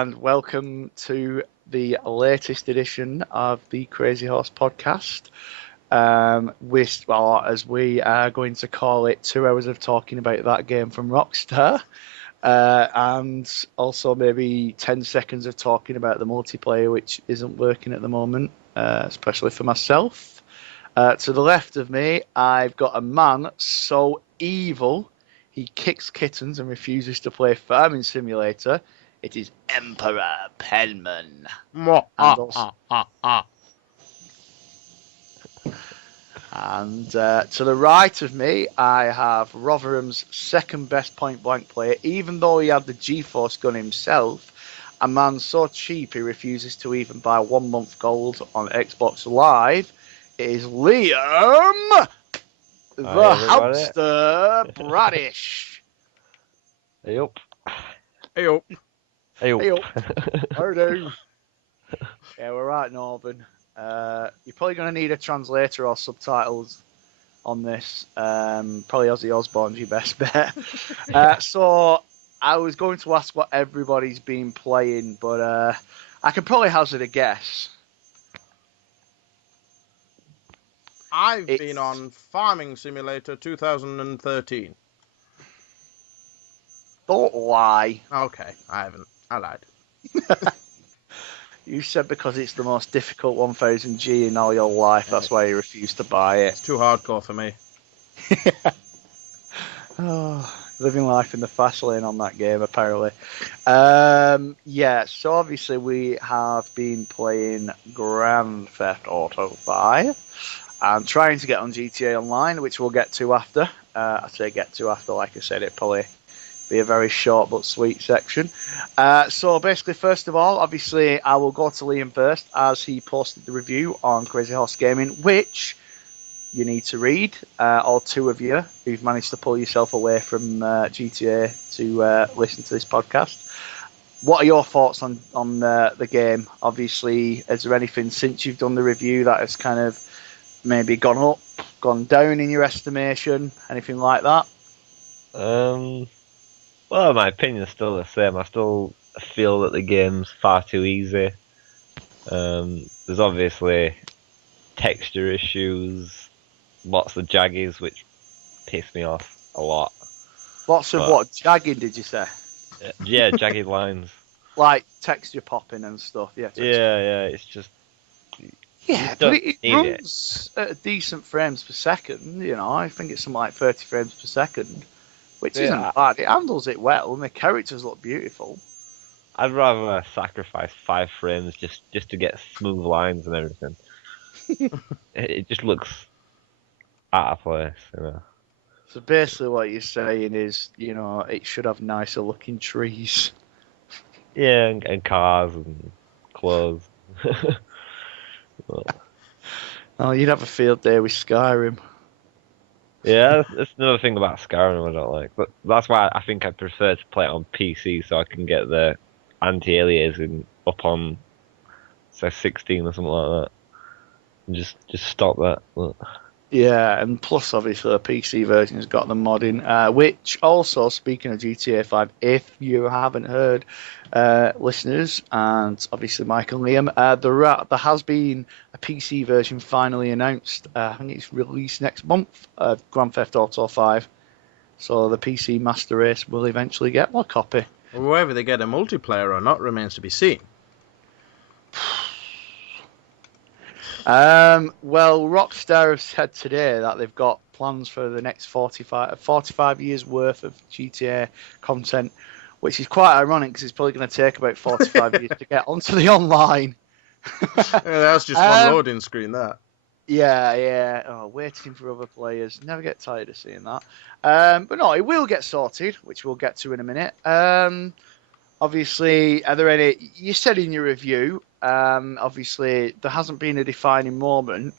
and welcome to the latest edition of the Crazy Horse podcast. As we are going to call it 2 hours of talking about that game from Rockstar, and also maybe 10 seconds of talking about the multiplayer, which isn't working at the moment, especially for myself. To the left of me, I've got a man so evil he kicks kittens and refuses to play Farming Simulator. It is Emperor Penman. And to the right of me, I have Rotherham's second best point blank player. Even though he had the G-Force gun himself, a man so cheap he refuses to even buy 1 month gold on Xbox Live. It is Liam, the hamster Bradish. Hey up. Hey up. Hey up. Hey up. How do? Yeah, we're right, Northern. You're probably going to need a translator or subtitles on this. Probably Ozzy Osbourne's your best bet. So I was going to ask what everybody's been playing, but I can probably hazard a guess. I've been on Farming Simulator 2013. Don't lie. Okay, I haven't. I lied. You said because it's the most difficult 1000G in all your life, that's why you refused to buy it. It's too hardcore for me. Oh, living life in the fast lane on that game, apparently. So obviously we have been playing Grand Theft Auto 5 and trying to get on GTA Online, which we'll get to after. I say get to after, like I said, it probably be a very short but sweet section. So basically, first of all, obviously, I will go to Liam first, as he posted the review on Crazy Horse Gaming, which you need to read, all two of you who've managed to pull yourself away from GTA to listen to this podcast. What are your thoughts on the game? Obviously, is there anything since you've done the review that has kind of maybe gone up, gone down in your estimation, anything like that? Well, my opinion's still the same. I still feel that the game's far too easy. There's obviously texture issues, lots of jaggies, which piss me off a lot. Lots of what? Jagging, did you say? Yeah, jagged lines. Like texture popping and stuff. Yeah, it's just... Yeah, but it runs at decent frames per second, you know. I think it's something like 30 frames per second, which isn't bad. It handles it well, and the characters look beautiful. I'd rather sacrifice 5 frames just to get smooth lines and everything. It just looks out of place, you know. So basically what you're saying is, you know, it should have nicer looking trees. Yeah, and cars and clothes. Oh, you'd have a field day with Skyrim. Yeah, that's another thing about Skyrim I don't like. But that's why I think I prefer to play it on PC, so I can get the anti-aliasing up on, say, 16 or something like that. And just stop that. But... Yeah, and plus, obviously, the PC version has got the modding, which also, speaking of GTA 5, if you haven't heard, listeners, and obviously Mike and Liam, there has been a PC version finally announced. I think it's released next month, Grand Theft Auto 5. So the PC Master Race will eventually get one copy. Whether they get a multiplayer or not remains to be seen. Well, Rockstar have said today that they've got plans for the next 45 years worth of GTA content, which is quite ironic because it's probably going to take about 45 years to get onto the online. Yeah, that's just one loading screen, that. Yeah. Oh, waiting for other players. Never get tired of seeing that. But no, it will get sorted, which we'll get to in a minute. Obviously, are there any... You said in your review, obviously, there hasn't been a defining moment,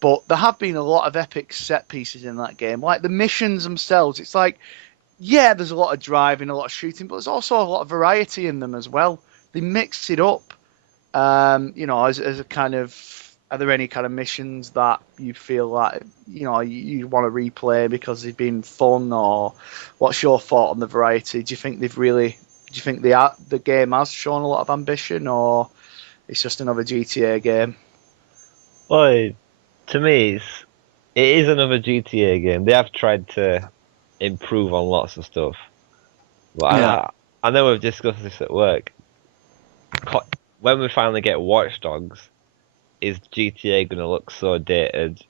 but there have been a lot of epic set pieces in that game. Like the missions themselves, it's like, yeah, there's a lot of driving, a lot of shooting, but there's also a lot of variety in them as well. They mix it up, you know, as a kind of... Are there any kind of missions that you feel like, you know, you want to replay because they've been fun, or what's your thought on the variety? Do you think they've really Do you think the game has shown a lot of ambition, or it's just another GTA game? Well, to me, it is another GTA game. They have tried to improve on lots of stuff. But Yeah. I know we've discussed this at work. When we finally get Watch Dogs, is GTA going to look so dated?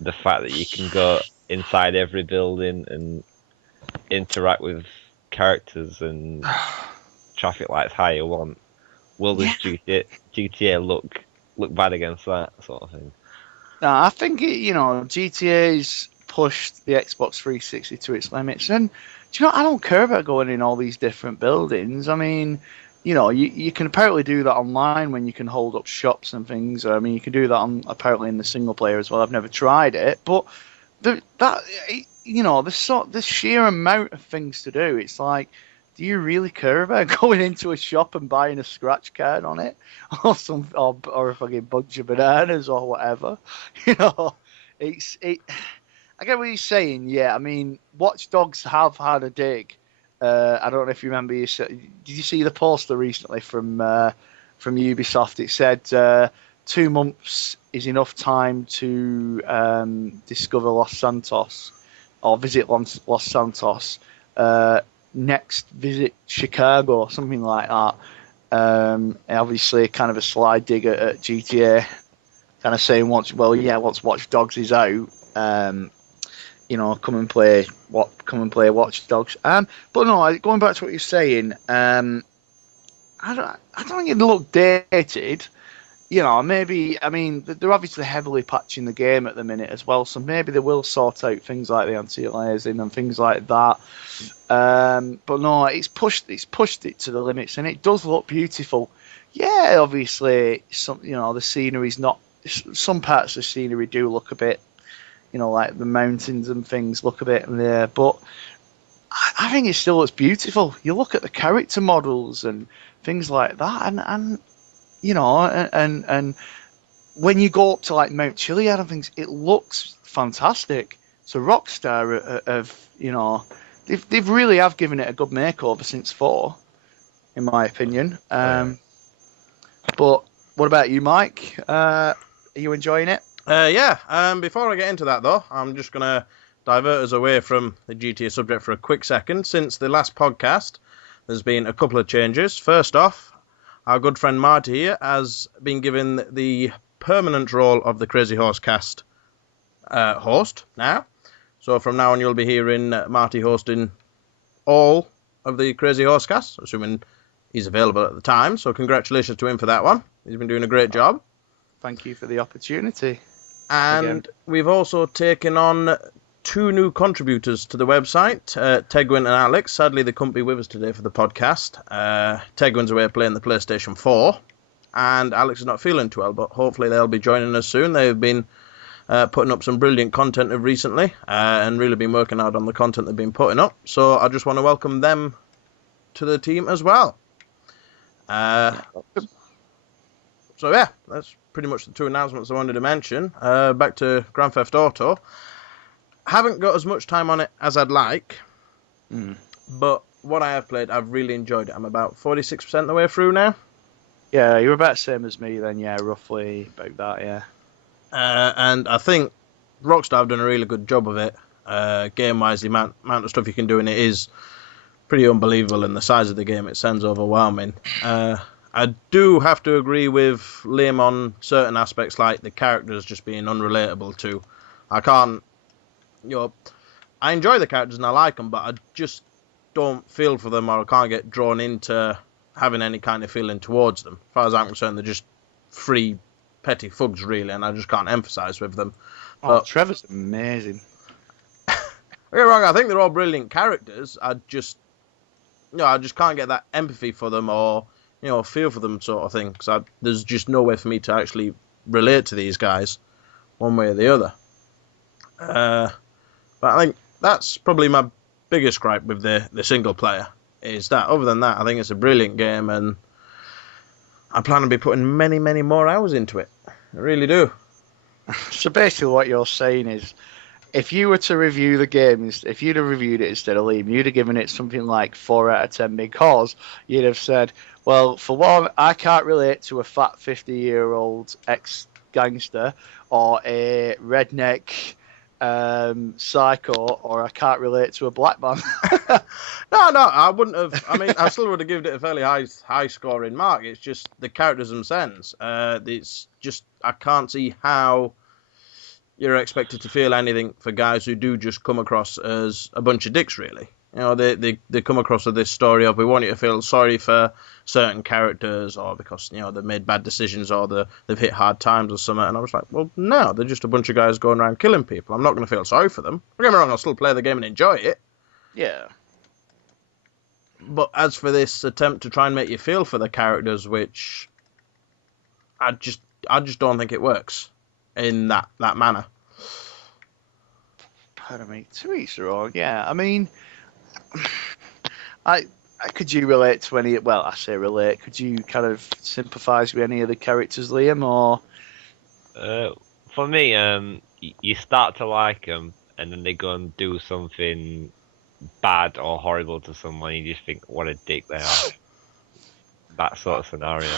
The fact that you can go inside every building and interact with characters and traffic lights how you want. Will this GTA look bad against that sort of thing? No, I think GTA's pushed the Xbox 360 to its limits, and do you know I don't care about going in all these different buildings. I mean, you can apparently do that online when you can hold up shops and things. I mean, you can do that apparently in the single player as well. I've never tried it, but the sheer amount of things to do. It's like, do you really care about going into a shop and buying a scratch card on it, or a fucking bunch of bananas or whatever? It. I get what he's saying. Yeah, I mean, Watch Dogs have had a dig. I don't know if you remember. Did you see the poster recently from Ubisoft? It said 2 months is enough time to discover Los Santos or visit Los Santos. Next, visit Chicago, something like that. Obviously, kind of a sly dig at GTA, kind of saying once Watch Dogs is out, come and play Watch Dogs. But no, going back to what you're saying, I don't think it looked dated. Maybe, I mean, they're obviously heavily patching the game at the minute as well, so maybe they will sort out things like the anti-aliasing and things like that. But no, it's pushed it to the limits, and it does look beautiful. Yeah, obviously, the scenery's not. Some parts of the scenery do look a bit, like the mountains and things look a bit there, but I think it still looks beautiful. You look at the character models and things like that, and and when you go up to like Mount Chiliad and things, it looks fantastic. So Rockstar they've really have given it a good makeover since 4, in my opinion. But what about you, Mike? Are you enjoying it? Yeah. Before I get into that, though, I'm just going to divert us away from the GTA subject for a quick second. Since the last podcast, there's been a couple of changes. First off, our good friend Marty here has been given the permanent role of the Crazy Horse Cast host now. So from now on, you'll be hearing Marty hosting all of the Crazy Horse Cast, assuming he's available at the time. So congratulations to him for that one. He's been doing a great job. Thank you for the opportunity. And we've also taken on 2 new contributors to the website, Tegwin and Alex. Sadly, they couldn't be with us today for the podcast. Tegwin's away playing the PlayStation 4, and Alex is not feeling too well, but hopefully they'll be joining us soon. They've been putting up some brilliant content recently, and really been working hard on the content they've been putting up. So I just want to welcome them to the team as well. So yeah, that's pretty much the 2 announcements I wanted to mention. Back to Grand Theft Auto. Haven't got as much time on it as I'd like, but what I have played, I've really enjoyed it. I'm about 46% the way through now. Yeah, you're about the same as me then, yeah, roughly about that, yeah. And I think Rockstar have done a really good job of it. Game-wise, the amount of stuff you can do in it is pretty unbelievable, and the size of the game, it sounds overwhelming. I do have to agree with Liam on certain aspects, like the characters just being unrelatable to. I enjoy the characters and I like them, but I just don't feel for them, or I can't get drawn into having any kind of feeling towards them. As far as I'm concerned, they're just 3 petty thugs, really, and I just can't empathise with them. But Trevor's amazing. Don't get me wrong, I think they're all brilliant characters. I just can't get that empathy for them, or feel for them, sort of thing. Because there's just no way for me to actually relate to these guys, one way or the other. But I think that's probably my biggest gripe with the single player, is that. Other than that, I think it's a brilliant game, and I plan to be putting many, many more hours into it. I really do. So basically what you're saying is, if you were to review the game, if you'd have reviewed it instead of Liam, you'd have given it something like 4 out of 10 because you'd have said, well, for one, I can't relate to a fat 50-year-old ex-gangster or a redneck psycho, or I can't relate to a black man. No, I wouldn't have. I mean, I still would have given it a fairly high scoring mark. It's just the characters themselves. It's just I can't see how you're expected to feel anything for guys who do just come across as a bunch of dicks, really. You know, they come across with this story of we want you to feel sorry for certain characters, or because, you know, they've made bad decisions, or they've hit hard times or something. And I was like, well, no, they're just a bunch of guys going around killing people. I'm not going to feel sorry for them. Don't get me wrong, I'll still play the game and enjoy it. Yeah. But as for this attempt to try and make you feel for the characters, which I just don't think it works in that manner. Pardon me. To each their own. Yeah. I mean, could you relate to any? Well, I say relate. Could you kind of sympathise with any of the characters, Liam? Or For me, you start to like them, and then they go and do something bad or horrible to someone. You just think, what a dick they are. That sort of scenario.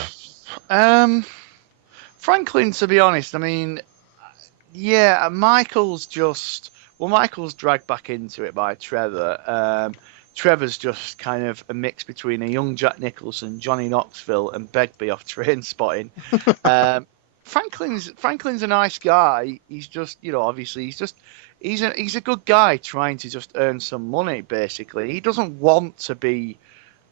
Franklin, to be honest, I mean, yeah, Michael's dragged back into it by Trevor. Trevor's just kind of a mix between a young Jack Nicholson, Johnny Knoxville, and Begbie off Train Spotting. Franklin's a nice guy. He's just, you know, obviously he's a good guy trying to just earn some money. Basically, he doesn't want to be,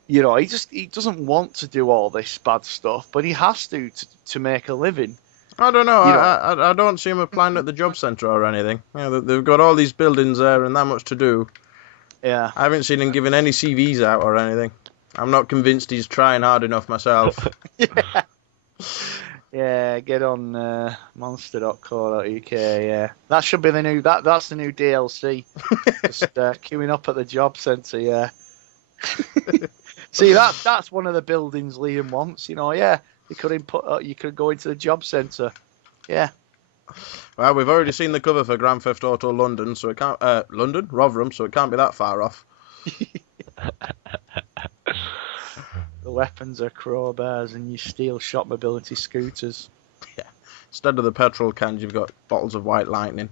you know, he doesn't want to do all this bad stuff, but he has to make a living. I don't know. I don't see him applying at the job centre or anything. You know, they've got all these buildings there and that much to do. Yeah. I haven't seen him giving any CVs out or anything. I'm not convinced he's trying hard enough myself. Yeah, get on monster.co.uk. Yeah, that should be the new. That's the new DLC. Just queuing up at the job centre. Yeah. See, that's one of the buildings Liam wants. You know, yeah, you could go into the job centre. Yeah. Well, we've already seen the cover for Grand Theft Auto London, so it can't Rotherham, so it can't be that far off. The weapons are crowbars, and you steal shop mobility scooters. Yeah. Instead of the petrol cans, you've got bottles of White Lightning.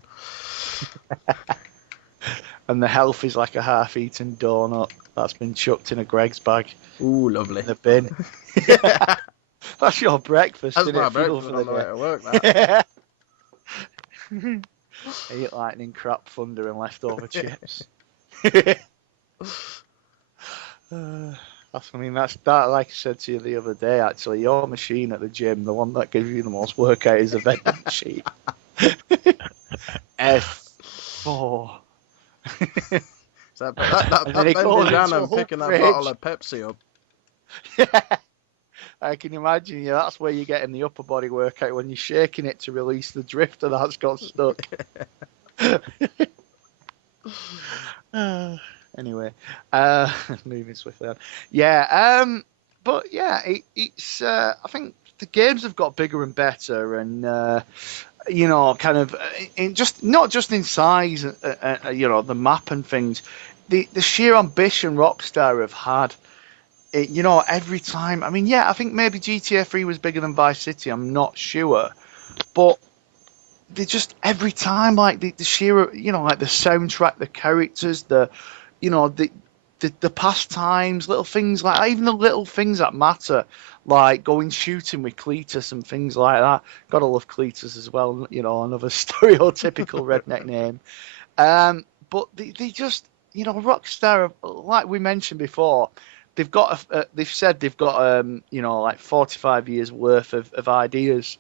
And the health is like a half-eaten donut that's been chucked in a Greg's bag. Ooh, lovely. In the bin. That's your breakfast. That's my breakfast on the way to work. That. Eat lightning, crap, thunder, and leftover chips. That's that. Like I said to you the other day, actually, your machine at the gym, the one that gives you the most workout, is a vending machine. F4. So that bending down and picking that bottle of Pepsi up. Yeah. I can imagine, yeah, that's where you're getting the upper body workout when you're shaking it to release the drifter that's got stuck. Anyway, moving swiftly on. Yeah, but yeah, it's. I think the games have got bigger and better, and you know, kind of not just in size, you know, the map and things. The sheer ambition Rockstar have had. You know, every time. I mean, yeah, I think maybe GTA 3 was bigger than Vice City. I'm not sure, but they just every time, like the sheer, you know, like the soundtrack, the characters, you know, the pastimes, little things like even the little things that matter, like going shooting with Cletus and things like that. Gotta love Cletus as well. You know, another stereotypical redneck name. But they just, you know, Rockstar, like we mentioned before. They've got. They've said they've got. You know, like 45 years worth of ideas.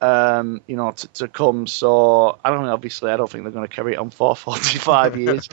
You know, to come. So I don't know. Obviously, I don't think they're going to carry it on for 45 years.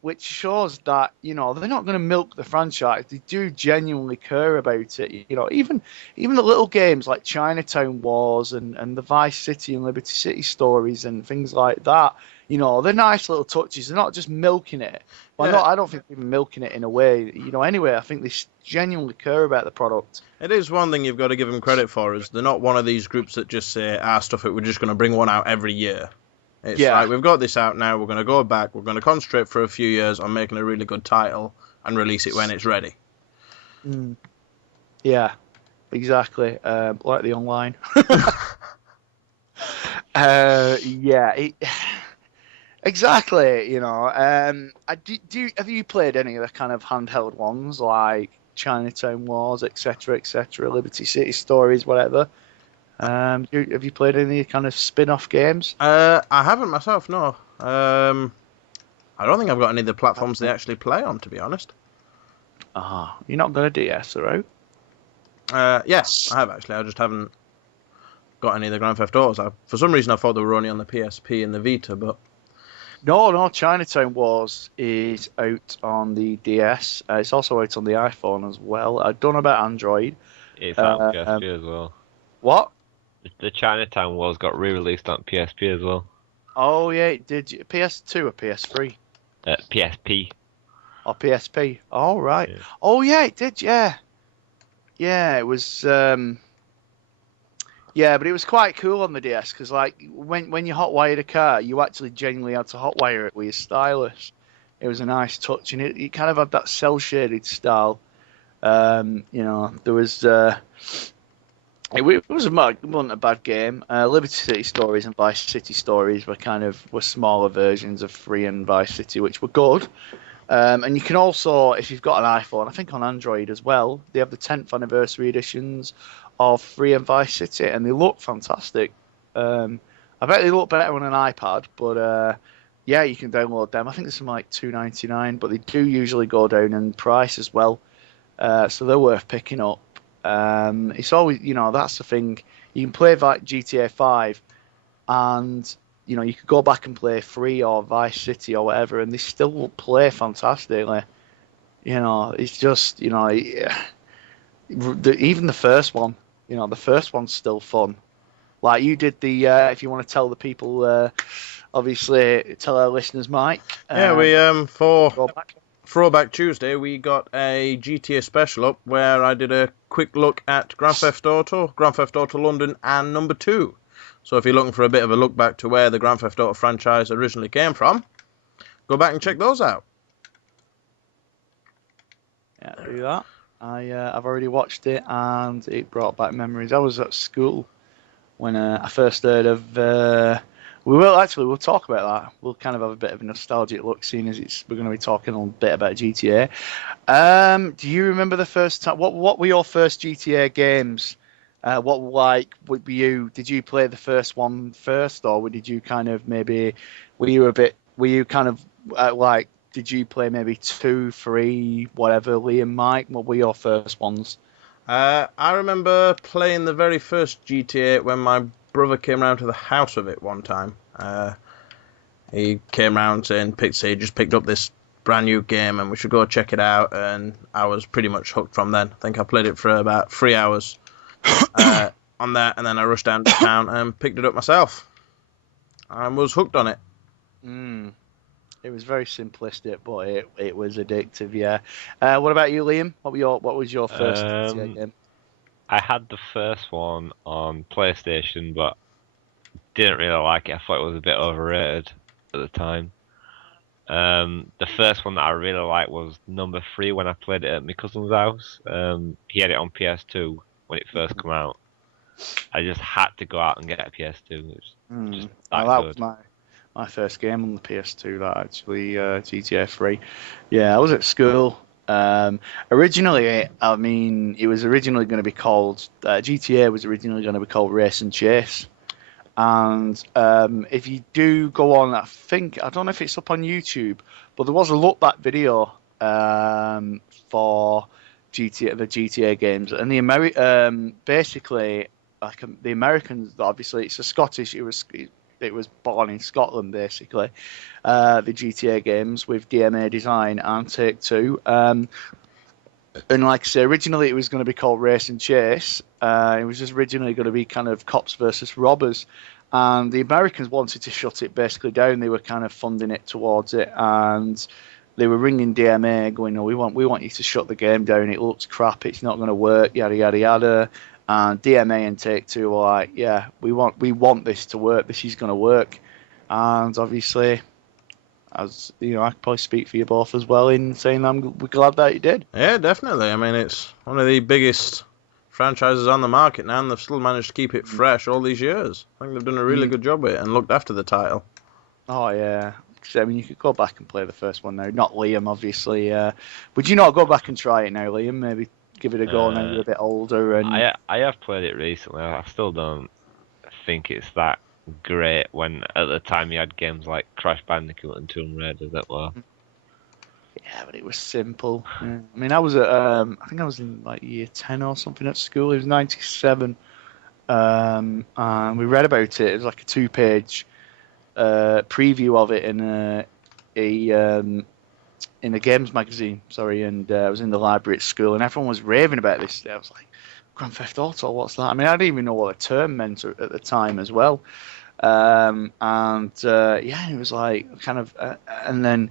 Which shows that, you know, they're not going to milk the franchise. They do genuinely care about it. You know, even the little games like Chinatown Wars and the Vice City and Liberty City stories and things like that. You know, they're nice little touches. They're not just milking it. Well, Yeah. I don't think they're milking it in a way. You know, anyway, I think they genuinely care about the product. It is one thing you've got to give them credit for, is they're not one of these groups that just say, stuff it, we're just going to bring one out every year. It's Yeah. like, we've got this out now, we're going to go back, we're going to concentrate for a few years on making a really good title and release it when it's ready. Mm. Yeah, exactly. Like the online. Yeah, exactly. Have you played any of the kind of handheld ones like Chinatown Wars, etc., Liberty City Stories, whatever? Have you played any kind of spin-off games? I haven't myself, no. I don't think I've got any of the platforms they actually play on, to be honest. You're not going to DS, right? Yes, I have actually. I just haven't got any of the Grand Theft Autos. For some reason, I thought they were only on the PSP and the Vita, but No, Chinatown Wars is out on the DS. It's also out on the iPhone as well. I don't know about Android. It's on PSP as well. What? The Chinatown Wars got re-released on PSP as well. Oh yeah, it did. PS2 or PS3? PSP. Or PSP? Oh right. Yeah. Oh yeah, it did. Yeah. Yeah, it was. Yeah, but it was quite cool on the DS because, like, when you hotwired a car, you actually genuinely had to hotwire it with your stylus. It was a nice touch, and it kind of had that cell shaded style. There was. It wasn't a bad game. Liberty City Stories and Vice City Stories were smaller versions of Free and Vice City, which were good. And you can also, if you've got an iPhone, I think on Android as well, they have the 10th anniversary editions of Free and Vice City, and they look fantastic. I bet they look better on an iPad, but yeah, you can download them. I think there's some like $2.99, but they do usually go down in price as well, so they're worth picking up. It's always, that's the thing. You can play GTA 5, and you could go back and play Free or Vice City or whatever, and they still will play fantastically. It's just, even the first one, the first one's still fun. Like you did if you want to tell the people, obviously tell our listeners, Mike. Yeah, we for Go back. Throwback Tuesday, we got a GTA special up where I did a quick look at Grand Theft Auto London, and number 2. So if you're looking for a bit of a look back to where the Grand Theft Auto franchise originally came from, go back and check those out. Yeah, do that. I've already watched it, and it brought back memories. I was at school when I first heard of. We'll talk about that. We'll kind of have a bit of a nostalgic look, seeing as we're going to be talking a bit about GTA. Do you remember the first time? What were your first GTA games? Did you play the first one first, or did you kind of maybe? Were you kind of Did you play maybe 2, 3, whatever? Liam, Mike, what were your first ones? I remember playing the very first GTA when my brother came round to the house of it one time. He came round saying he just picked up this brand new game and we should go check it out, and I was pretty much hooked from then. I think I played it for about 3 hours on that, and then I rushed down to town and picked it up myself and was hooked on it. It was very simplistic, but it was addictive. Yeah. What about you, Liam? What was your first GTA game? I had the first one on PlayStation, but didn't really like it. I thought it was a bit overrated at the time. The first one that I really liked was number 3 when I played it at my cousin's house. He had it on PS2 when it first came out. I just had to go out and get a PS2. It was just that was my first game on the PS2. That actually GTA 3. Yeah, I was at school. Originally, it was originally going to be called GTA was originally going to be called Race and Chase. And if you do go on, I don't know if it's up on YouTube, but there was a look back video for the GTA games, and basically the Americans, obviously it's a Scottish. It was born in Scotland, basically. The GTA games with DMA Design and Take-Two. And like I say, originally it was going to be called Race and Chase. It was just originally going to be kind of cops versus robbers. And the Americans wanted to shut it basically down. They were kind of funding it towards it. And they were ringing DMA going, no, we want you to shut the game down. It looks crap. It's not going to work, yada, yada, yada. And DMA and Take-Two were like, yeah, we want this to work. This is going to work. and obviously, as you know, I could probably speak for you both as well in saying we're glad that you did. Yeah, definitely. I mean, it's one of the biggest franchises on the market now, and they've still managed to keep it fresh all these years. I think they've done a really good job with it and looked after the title. Oh yeah. I mean, you could go back and play the first one now. Not Liam, obviously. Would you not go back and try it now, Liam? Maybe give it a go now you're a bit older. And I have played it recently. I still don't think it's that great. When at the time you had games like Crash Bandicoot and Tomb Raider that were. Yeah, but it was simple. Yeah. I mean, I was at I think I was in like year 10 or something at school. It was 97, and we read about it. It was like a 2-page preview of it in a games magazine. Sorry, and I was in the library at school, and everyone was raving about this. I was like, Grand Theft Auto, what's that? I mean, I didn't even know what the term meant at the time as well. Yeah, it was like kind of, and then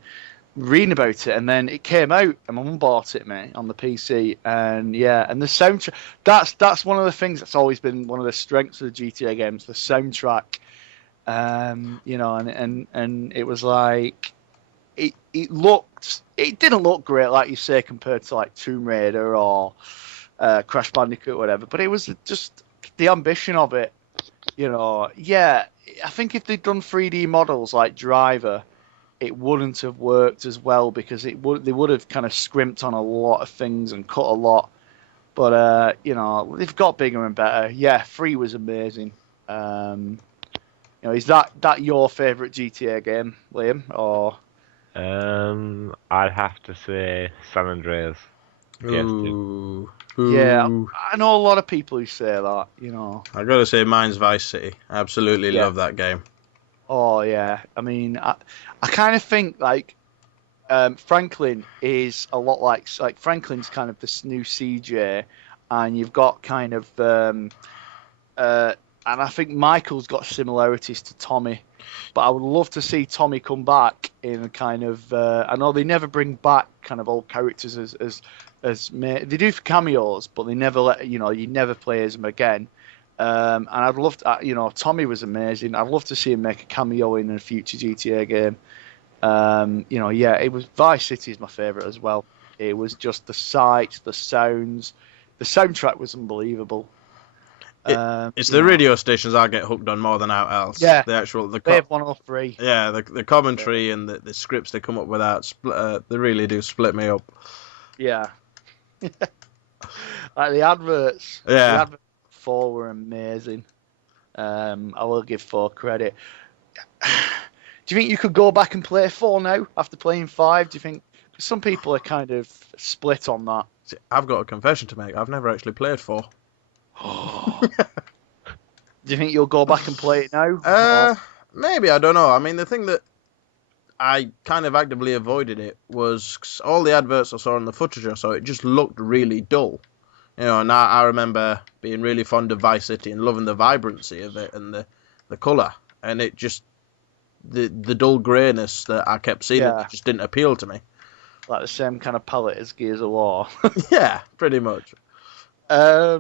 reading about it, and then it came out, and my mum bought it me on the PC, and yeah, and the soundtrack. That's one of the things that's always been one of the strengths of the GTA games, the soundtrack. You know, and it was like it didn't look great, like you say, compared to like Tomb Raider or Crash Bandicoot or whatever, but it was just the ambition of it. You know, yeah, I think if they'd done 3D models like Driver, it wouldn't have worked as well because they would have kind of scrimped on a lot of things and cut a lot. But you know, they've got bigger and better. Yeah, 3 was amazing. You know, is that your favourite GTA game, Liam? Or I'd have to say San Andreas. Ooh. yeah, Ooh. I know a lot of people who say that. You know. I gotta say, mine's Vice City. I absolutely love that game. Oh yeah, I mean, I kind of think like Franklin is a lot like Franklin's kind of this new CJ, and you've got kind of and I think Michael's got similarities to Tommy, but I would love to see Tommy come back in a kind of. I know they never bring back kind of old characters they do for cameos, but they never let you never play as them again. And I'd love to, Tommy was amazing. I'd love to see him make a cameo in a future GTA game. Yeah, it was Vice City is my favourite as well. It was just the sights, the sounds, the soundtrack was unbelievable. It's the radio stations I get hooked on more than out else. Yeah, the Wave 103. Yeah, the commentary and the scripts they come up with they really do split me up. Yeah, like the adverts. Yeah, the adverts 4 were amazing. I will give 4 credit. Do you think you could go back and play 4 now after playing 5? Do you think? Cause some people are kind of split on that. See, I've got a confession to make. I've never actually played 4. Do you think you'll go back and play it now? Maybe, I don't know. I mean, the thing that I kind of actively avoided it was all the adverts I saw and the footage I saw, it just looked really dull. You know, and I remember being really fond of Vice City and loving the vibrancy of it and the colour. And it just, the dull greyness that I kept seeing, it just didn't appeal to me. Like the same kind of palette as Gears of War. Yeah, pretty much. I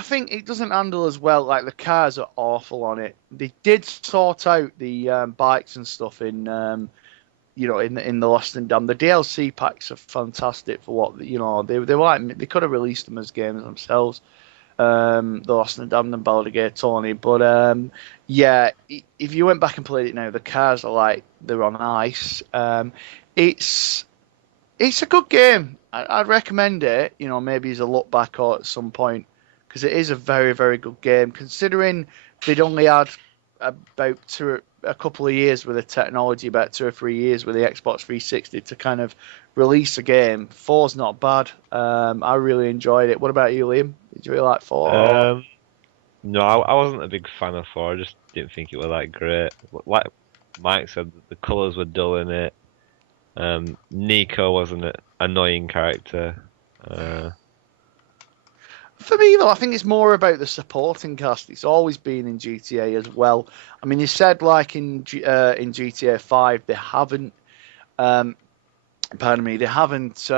think it doesn't handle as well. Like the cars are awful on it. They did sort out the bikes and stuff in the Lost and Damned. The DLC packs are fantastic for what they were like. They could have released them as games themselves. The Lost and Damned and Baldur's Gate Tony, but yeah, if you went back and played it now, the cars are like they're on ice. It's a good game. I'd recommend it. You know, maybe as a look back or at some point, because it is a very, very good game. Considering they'd only had about a couple of years with the technology, about 2 or 3 years with the Xbox 360 to kind of release a game. 4's not bad. I really enjoyed it. What about you, Liam? Did you really like 4? No, I wasn't a big fan of 4. I just didn't think it was that great. Like Mike said, the colours were dull in it. Nico was an annoying character. For me, though, I think it's more about the supporting cast. It's always been in GTA as well. I mean, you said like in GTA 5 they haven't, they haven't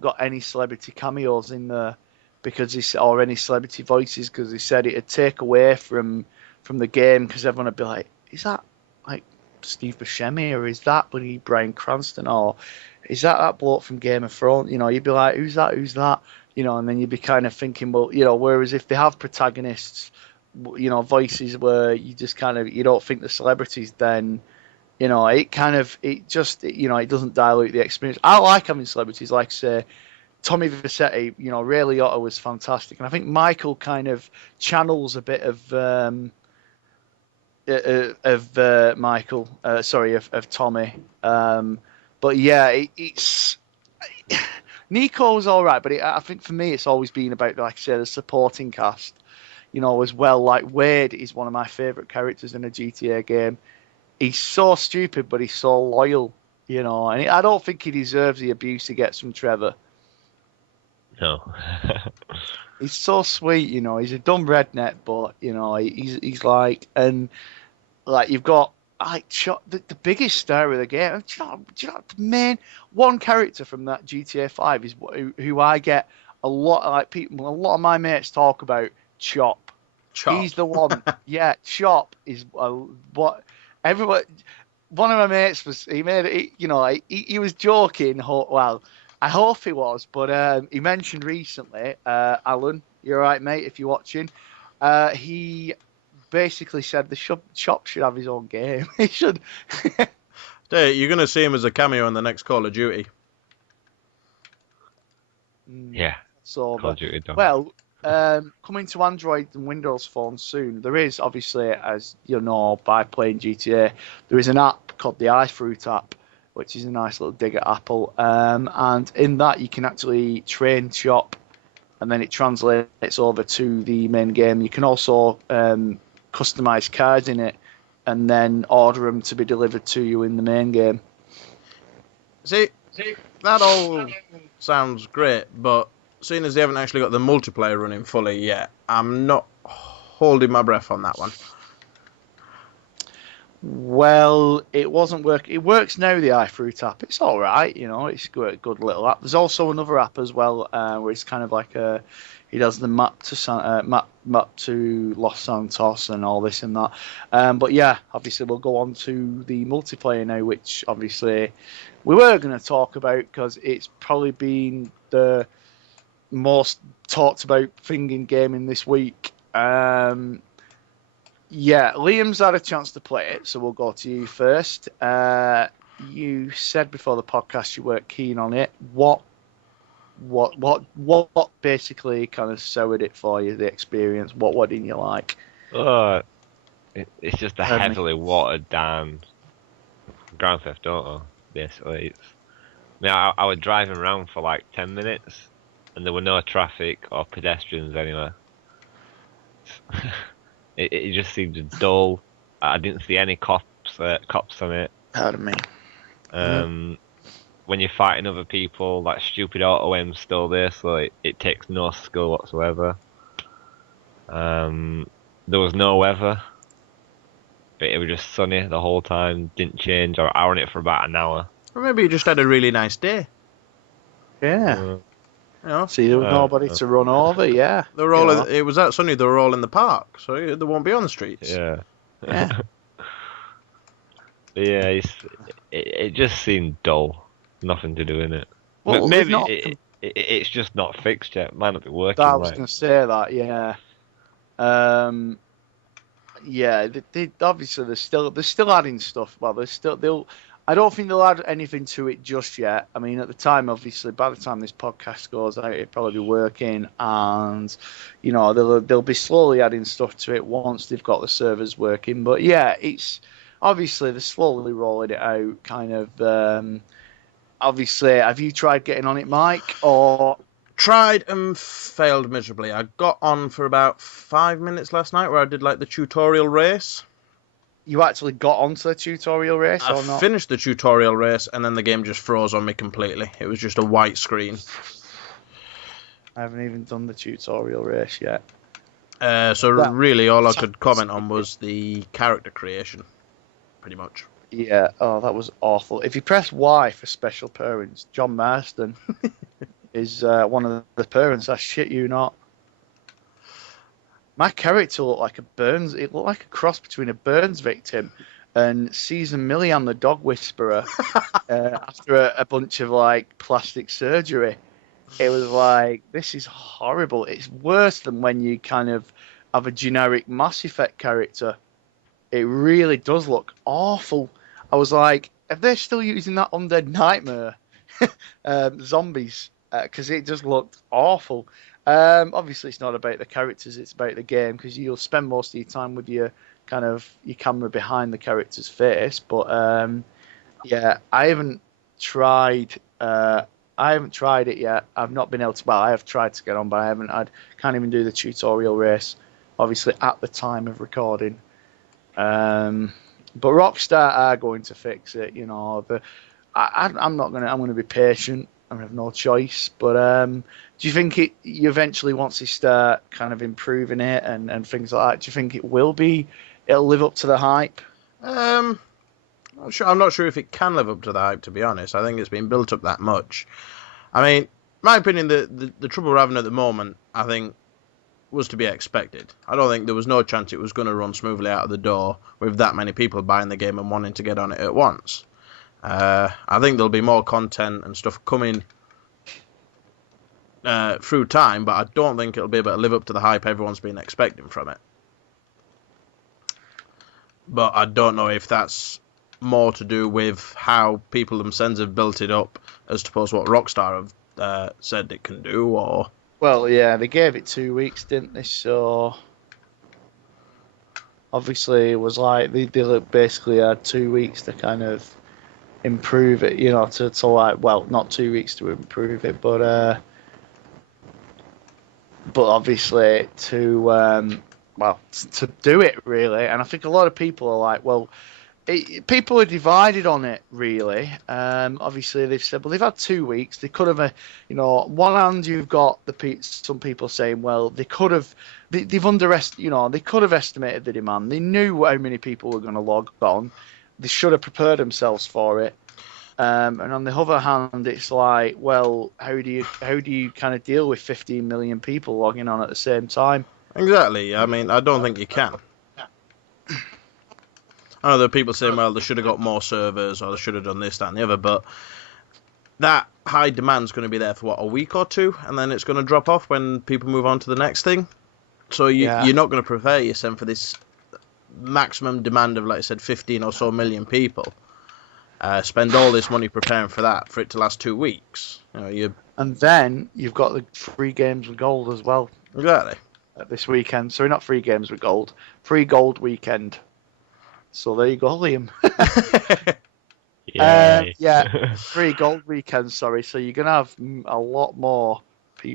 got any celebrity cameos in there. or any celebrity voices, because he said it'd take away from the game, because everyone would be like, is that like Steve Buscemi, or is that bloody Bryan Cranston, or is that bloke from Game of Thrones? You'd be like, who's that? And then you'd be kind of thinking, well, whereas if they have protagonists, voices where you just kind of, you don't think the celebrities, then, it doesn't dilute the experience. I like having celebrities, like, say, Tommy Vercetti, Ray Liotta was fantastic. And I think Michael kind of channels a bit of Michael, of Tommy. But yeah, it's Nico's all right, but I think for me it's always been about, like I say, the supporting cast. As well. Like Wade is one of my favourite characters in a GTA game. He's so stupid, but he's so loyal. And I don't think he deserves the abuse he gets from Trevor. No. He's so sweet, He's a dumb redneck, but he's like, and like you've got like the biggest star of the game. Do you know the main one character from that GTA 5 is who I get a lot of, like, people, a lot of my mates talk about. Chop. He's the one. Yeah, Chop is what everyone. One of my mates was. He made it. He was joking. Well, I hope he was, but he mentioned recently, Alan, you're right, mate. If you're watching, he basically said the Chop should have his own game. He should. You're going to see him as a cameo in the next Call of Duty. Yeah. So, Call of Duty done. Well. Coming to Android and Windows phones soon. There is, obviously, as you know, by playing GTA, there is an app called the iFruit app, which is a nice little dig at Apple. And in that, you can actually train Chop, and then it translates over to the main game. You can also customize cards in it, and then order them to be delivered to you in the main game. See, that all sounds great, but seeing as they haven't actually got the multiplayer running fully yet, I'm not holding my breath on that one. Well, it wasn't working. It works now, the iFruit app. It's all right, it's a good little app. There's also another app as well, where it's kind of like he does the map to Los Santos and all this and that. But yeah, obviously we'll go on to the multiplayer now, which obviously we were going to talk about because it's probably been the most talked about thing in gaming this week. Liam's had a chance to play it, so we'll go to you first. You said before the podcast you weren't keen on it. What basically kind of soured it for you, the experience? What didn't you like? It's just a heavily watered down Grand Theft Auto, basically. I was driving around for like 10 minutes and there were no traffic or pedestrians anywhere. It just seemed dull. I didn't see any cops on it. Pardon me. When you're fighting other people, like stupid auto aim's still there, so it takes no skill whatsoever. There was no weather, but it was just sunny the whole time. Didn't change. I ran it for about an hour. Or maybe you just had a really nice day. Yeah. See, there was nobody to run over. Yeah, they were all. It was that sunny. They were all in the park, so they won't be on the streets. Yeah. Yeah. Yeah. It just seemed dull. Nothing to do in it. Well, maybe it's just not fixed yet. It might not be working. I was going to say that. Yeah. Yeah. They obviously they're still adding stuff. Well, I don't think they'll add anything to it just yet. I mean, at the time, obviously, by the time this podcast goes out, it'll probably be working, and they'll be slowly adding stuff to it once they've got the servers working. But yeah, it's obviously they're slowly rolling it out. Kind of. Obviously, have you tried getting on it, Mike? Or tried and failed miserably. I got on for about 5 minutes last night, where I did like the tutorial race. You actually got onto the tutorial race or not? I finished the tutorial race, and then the game just froze on me completely. It was just a white screen. I haven't even done the tutorial race yet. Really, all I could comment on was the character creation, pretty much. Yeah, that was awful. If you press Y for special parents, John Marston. is one of the parents. I shit you not. My character looked like a Burns. It looked like a cross between a Burns victim and Susan Millian, the dog whisperer, after a bunch of like plastic surgery. It was like, this is horrible. It's worse than when you kind of have a generic Mass Effect character. It really does look awful. I was like, if they're still using that Undead Nightmare zombies, because it just looked awful. Obviously, it's not about the characters; it's about the game, because you'll spend most of your time with your camera behind the character's face. But yeah, I haven't tried. I haven't tried it yet. I've not been able to. Well, I have tried to get on, but I haven't. I can't even do the tutorial race. Obviously, at the time of recording. But Rockstar are going to fix it. You know, I'm not gonna. I'm gonna be patient. I have no choice. But do you think you eventually, once they start kind of improving it and things like that, do you think it'll live up to the hype? I'm not sure if it can live up to the hype, to be honest. I think it's been built up that much. I mean, my opinion, the trouble we're having at the moment, I think, was to be expected. I don't think there was no chance it was going to run smoothly out of the door with that many people buying the game and wanting to get on it at once. I think there'll be more content and stuff coming through time, but I don't think it'll be able to live up to the hype everyone's been expecting from it. But I don't know if that's more to do with how people themselves have built it up as opposed to what Rockstar have said it can do, or... Well, yeah, they gave it 2 weeks, didn't they? So obviously it was like they basically had 2 weeks to kind of improve it, you know, to like, well, not 2 weeks to improve it, but obviously to do it really. And I think a lot of people are like, well, people are divided on it, really. Obviously, they've said, well, they've had 2 weeks. They could have, one hand you've got some people saying, well, they could have, they've underestimated, they could have estimated the demand. They knew how many people were going to log on. They should have prepared themselves for it. And on the other hand, it's like, well, how do you kind of deal with 15 million people logging on at the same time? Exactly. I mean, I don't think you can. I know there are people saying, well, they should have got more servers, or they should have done this, that, and the other, but that high demand's going to be there for, a week or two, and then it's going to drop off when people move on to the next thing. So you're not going to prepare yourself for this maximum demand of, like I said, 15 or so million people. Spend all this money preparing for that, for it to last 2 weeks. And then you've got the free games with gold as well. Exactly. This weekend. Sorry, not free games with gold. Free gold weekend. So there you go, Liam. Yeah, free gold weekend, sorry. So you're going to have a lot more,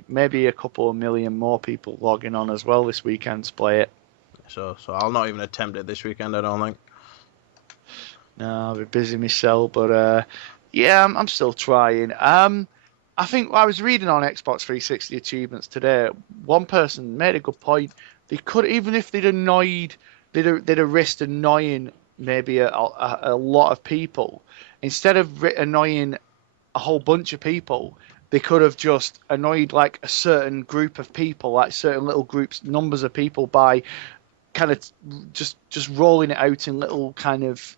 maybe a couple of million more people logging on as well this weekend to play it. So I'll not even attempt it this weekend, I don't think. No, I'll be busy myself, but yeah, I'm still trying. I think I was reading on Xbox 360 achievements today. One person made a good point. They could, even if they'd have risked annoying maybe a lot of people, instead of annoying a whole bunch of people, they could have just annoyed like a certain group of people, like certain little groups, numbers of people, by kind of just rolling it out in little kind of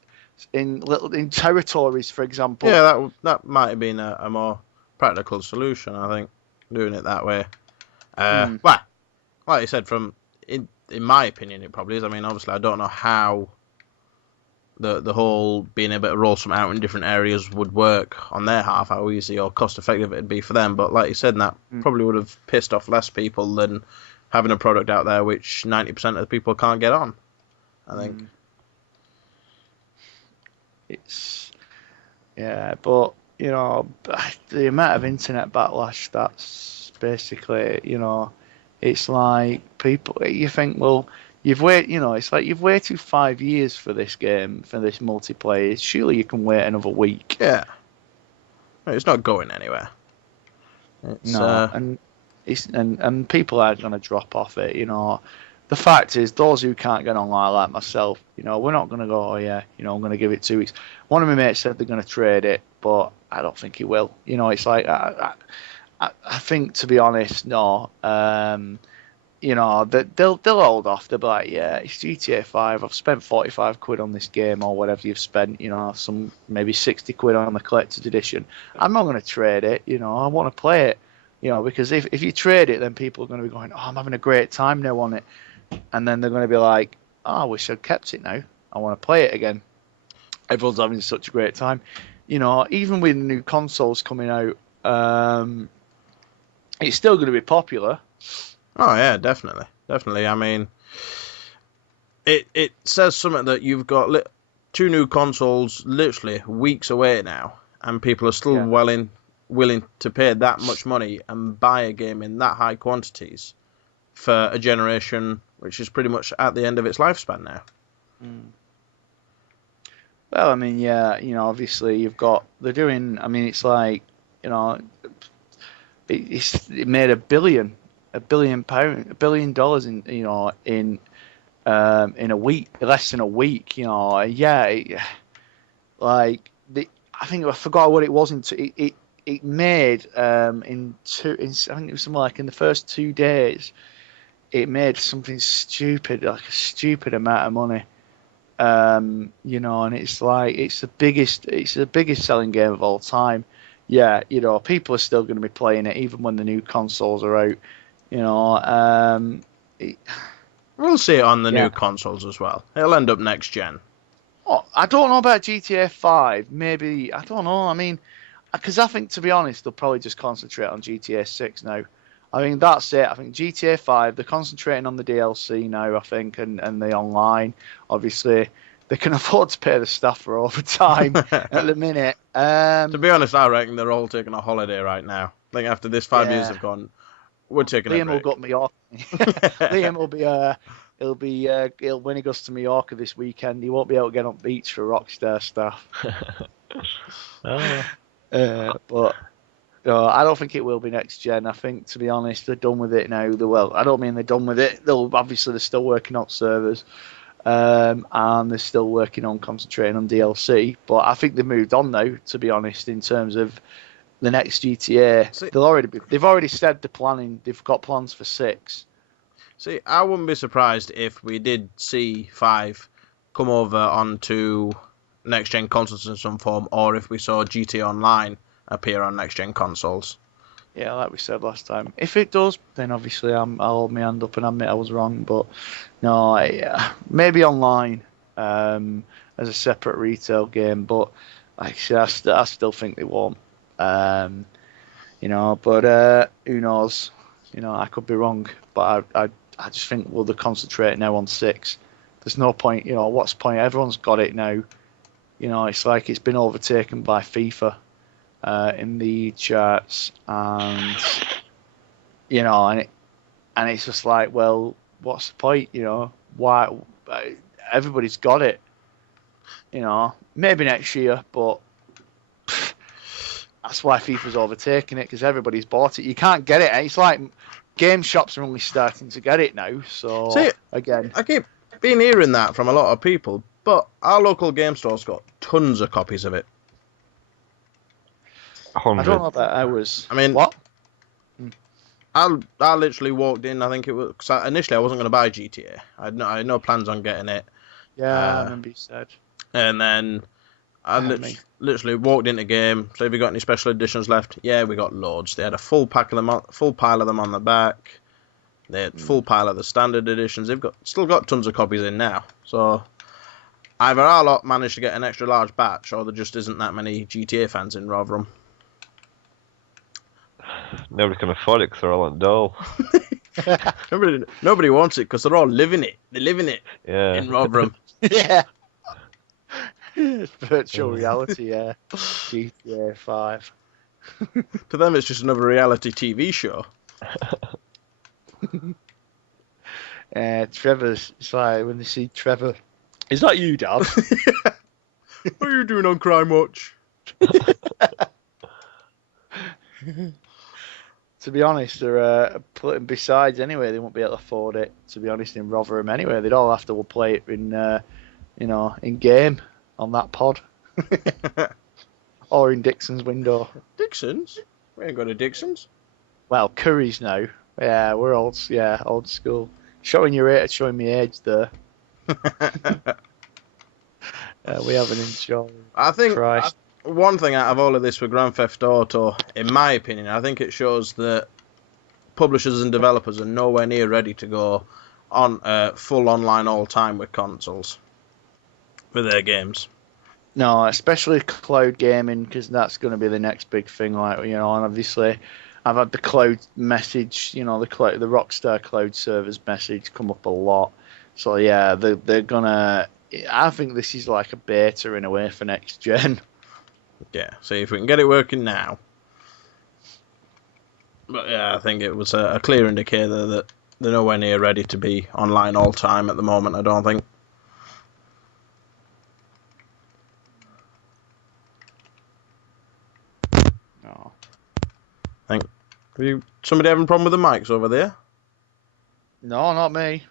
in territories, for example. Yeah, that might have been a more practical solution, I think, doing it that way. Well, like you said, in my opinion, it probably is. I mean, obviously, I don't know how the whole being able to roll something out in different areas would work on their half, how easy or cost effective it'd be for them. But like you said, that probably would have pissed off less people than having a product out there which 90% of the people can't get on, I think. But the amount of internet backlash that's basically, it's like people, you think, well, it's like you've waited 5 years for this game, for this multiplayer. Surely you can wait another week. Yeah. It's not going anywhere. And people aren't going to drop off it, The fact is, those who can't get on like myself, we're not going to go, I'm going to give it 2 weeks. One of my mates said they're going to trade it, but I don't think he will. It's like, I think, to be honest, no. They'll hold off. They'll be like, yeah, it's GTA 5. I've spent 45 quid on this game or whatever you've spent. Some maybe 60 quid on the collector's edition. I'm not going to trade it. I want to play it. Because if you trade it, then people are going to be going, oh, I'm having a great time now on it, and then they're going to be like, oh, I wish I'd kept it now. I want to play it again. Everyone's having such a great time. Even with new consoles coming out, it's still going to be popular. Oh yeah, definitely. I mean, it says something that you've got two new consoles literally weeks away now, and people are still willing to pay that much money and buy a game in that high quantities for a generation which is pretty much at the end of its lifespan now. Well, I mean, yeah, obviously they're doing. I mean, it's like, it made £1 billion £1 billion in a week, less than a week. I think I forgot what it was. It made I think it was something like in the first 2 days, it made something stupid, like a stupid amount of money. And it's like it's the biggest selling game of all time. Yeah, people are still going to be playing it even when the new consoles are out. We'll see it on the new consoles as well. It'll end up next gen. Oh, I don't know about GTA 5. Maybe, I don't know. I mean, because I think, to be honest, they'll probably just concentrate on GTA 6 now. I think that's it. I think GTA 5, they're concentrating on the DLC now, I think, and the online. Obviously, they can afford to pay the staff for overtime at the minute. To be honest, I reckon they're all taking a holiday right now. I think after this 5 years have gone, we're taking a break. Liam will go to Mallorca. Liam will be, when he goes to Mallorca this weekend, he won't be able to get on the beach for Rockstar stuff. But I don't think it will be next gen. I think, to be honest, they're done with it now. I don't mean they're done with it. They're still working on servers, and they're still working on concentrating on DLC. But I think they've moved on now, to be honest, in terms of the next GTA. They've already said they're planning. They've got plans for 6. See, I wouldn't be surprised if we did see 5 come over onto next-gen consoles in some form, or if we saw GTA Online appear on next-gen consoles. Yeah, like we said last time. If it does, then obviously I'll hold my hand up and admit I was wrong. But no, maybe online as a separate retail game. But like I said, I still think they won't. But who knows? I could be wrong. But I just think they're concentrating now on 6. There's no point. What's the point? Everyone's got it now. It's like it's been overtaken by FIFA in the charts, and and it's just like, well, what's the point? Why everybody's got it? Maybe next year, but that's why FIFA's overtaking it, because everybody's bought it. You can't get it. It's like game shops are only starting to get it now. So see, again, I keep been hearing that from a lot of people, but our local game store's got tons of copies of it. 100. I don't know about ours. I mean, what? I literally walked in. I think it was cause initially I wasn't going to buy GTA. I had no plans on getting it. Yeah, I remember you said. And then I literally walked into game. So have you got any special editions left? Yeah, we got loads. They had a full pile of them on the back. They had full pile of the standard editions. They've still got tons of copies in now. So either our lot managed to get an extra large batch, or there just isn't that many GTA fans in Rotherham. Nobody can afford it because they're all on dole. Nobody wants it because they're all living it. They're living it in Rotherham. Yeah. It's virtual reality, yeah. GTA 5. To them, it's just another reality TV show. Trevor's, it's like when they see Trevor, is that you, Dad? What are you doing on Crime Watch? To be honest, they're putting besides anyway. They won't be able to afford it. To be honest, in Rotherham anyway, they'd all have to play it in game on that pod, or in Dixon's window. Dixon's? We ain't got a Dixon's. Well, curries now. Yeah, we're old. Yeah, old school. Showing your age, showing me age there. We haven't enjoyed. I think Christ. one thing out of all of this with Grand Theft Auto, in my opinion, I think it shows that publishers and developers are nowhere near ready to go on full online all time with consoles with their games. No, especially cloud gaming, because that's going to be the next big thing. Like, and obviously, I've had the cloud message, the Rockstar cloud servers message come up a lot. So yeah, they're gonna. I think this is like a beta in a way for next gen. Yeah, see if we can get it working now. But yeah, I think it was a clear indicator that they're nowhere near ready to be online all time at the moment, I don't think. No, Somebody having a problem with the mics over there? no, not me.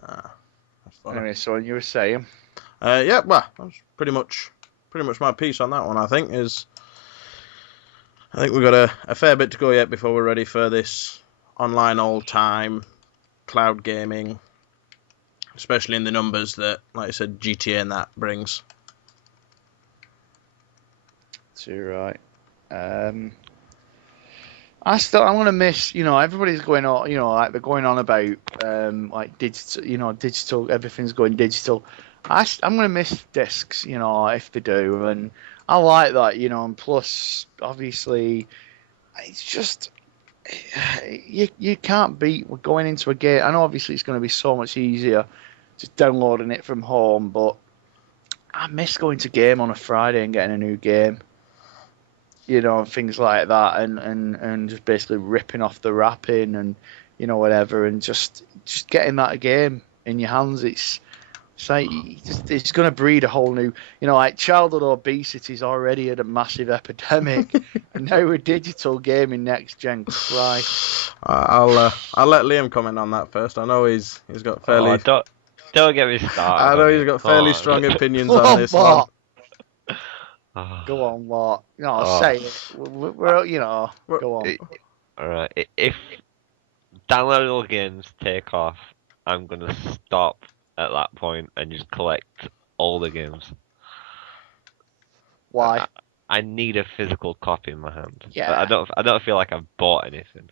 That's funny. Anyway, so you were saying. Yeah, well, that's pretty much my piece on that one. I think we've got a fair bit to go yet before we're ready for this online all time cloud gaming, especially in the numbers that, like I said, GTA and that brings. Too right. I'm gonna miss, everybody's going on, like they're going on about, like digital, everything's going digital. I'm gonna miss discs, if they do, and I like that, and plus, obviously, it's just, you can't beat going into a game. I know obviously it's going to be so much easier just downloading it from home, but I miss going to game on a Friday and getting a new game. Things like that, and just basically ripping off the wrapping and whatever, and just getting that game in your hands. It's like it's going to breed a whole new, like childhood obesity is already at a massive epidemic, and now with digital gaming next gen, Christ. I'll let Liam comment on that first. I know he's got fairly. Oh, don't get me started. I know on he's it. got Come fairly on. strong opinions Go on on, this one. what? Oh. Go on, what? No, Oh. say it. We're go on. Alright, if downloadable games take off, I'm gonna stop at that point and just collect all the games. Why? I need a physical copy in my hand. Yeah. I don't feel like I've bought anything.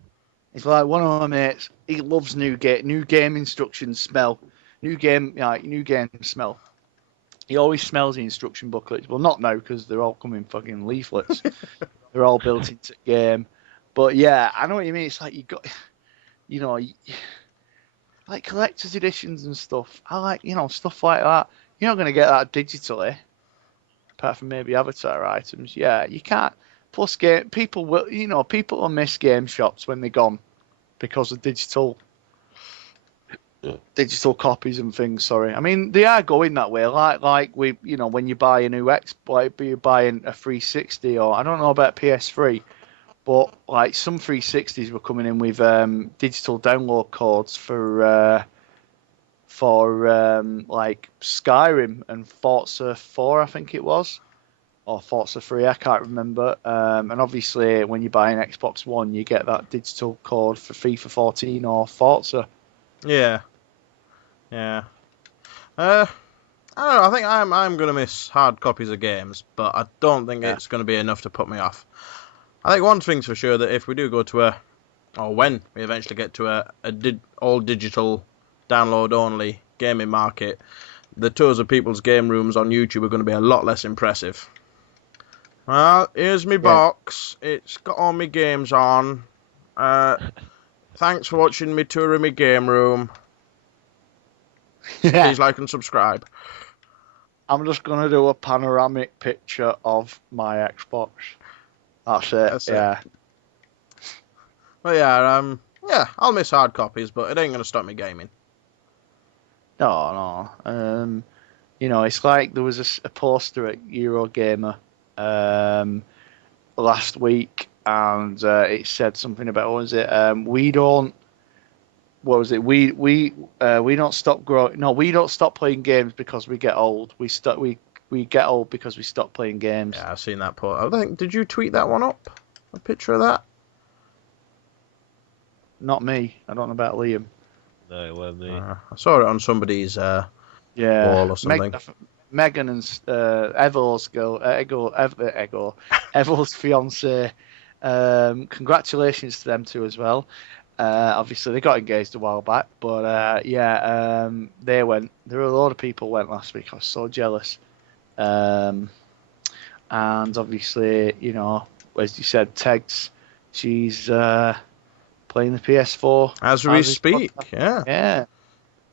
It's like one of my mates. He loves new game instructions smell. New game smell. He always smells the instruction booklets. Well, not now because they're all coming fucking leaflets. They're all built into the game. But yeah, I know what you mean. It's like you got, like collector's editions and stuff. I like, stuff like that. You're not going to get that digitally, apart from maybe avatar items. Yeah, you can't. Plus, people will miss game shops when they're gone because of digital copies and things. Sorry, I mean they are going that way. Like we, when you buy a new you're buying a 360, or I don't know about PS3, but like some 360s were coming in with digital download codes for like Skyrim and Forza 4, I think it was, or Forza 3, I can't remember. And obviously, when you buy an Xbox One, you get that digital code for FIFA 14 or Forza. Yeah. I don't know. I think I'm gonna miss hard copies of games, but I don't think it's gonna be enough to put me off. I think one thing's for sure, that if we do go to or when we eventually get to a all digital download only gaming market, the tours of people's game rooms on YouTube are going to be a lot less impressive. Well, here's my box. It's got all my games on. Thanks for watching me tour of my game room. Please like and subscribe. I'm just going to do a panoramic picture of my Xbox. That's it. Yeah. But yeah, I'll miss hard copies, but it ain't going to stop me gaming. No. It's like there was a poster at Eurogamer last week, and it said something about, what was it? We don't stop growing. No, we don't stop playing games because we get old. We get old because we stop playing games. Yeah, I've seen that post. Did you tweet that one up? A picture of that? not me. I don't know about Liam. No, it wasn't me. I saw it on somebody's Yeah, wall or something. Megan and Evel's Evel's fiance. Congratulations to them two as well. Obviously, they got engaged a while back, but they went. There were a lot of people went last week. I was so jealous. And obviously, you know, as you said, Tegs, she's playing the PS4 As we speak, yeah. Yeah.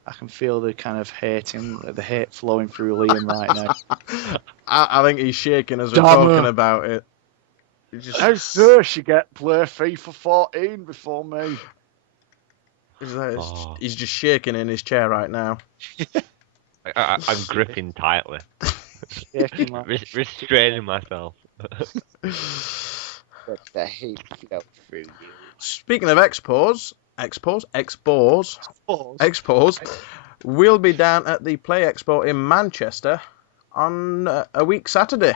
I can feel the kind of the hate flowing through Liam right now. I think he's shaking as we're Damn talking her. about it. How dare she get play FIFA 14 before me? He's just shaking in his chair right now. I'm gripping tightly, Shaking like restraining myself. let the hate flow through you. Speaking of expos, we'll be down at the Play Expo in Manchester on a week Saturday.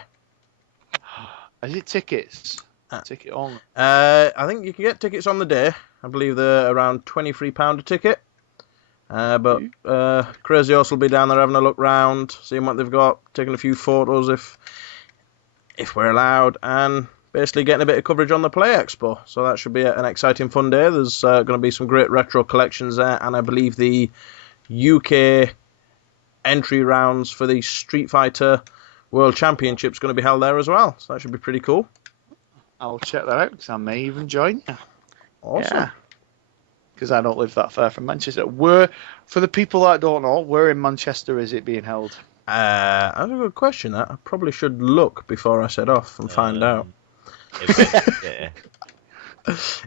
Is it tickets? Ticket only? I think you can get tickets on the day. I believe they're around £23 a ticket. But Crazy Horse will be down there having a look round, seeing what they've got, taking a few photos if we're allowed, and basically getting a bit of coverage on the Play Expo. So that should be an exciting, fun day. There's going to be some great retro collections there, and I believe the UK entry rounds for the Street Fighter World Championship's going to be held there as well. So that should be pretty cool. I'll check that out because I may even join you. Awesome. Yeah. Because I don't live that far from Manchester. For the people that don't know, where in Manchester is it being held? That's a good question. I probably should look before I set off and find out. Yeah.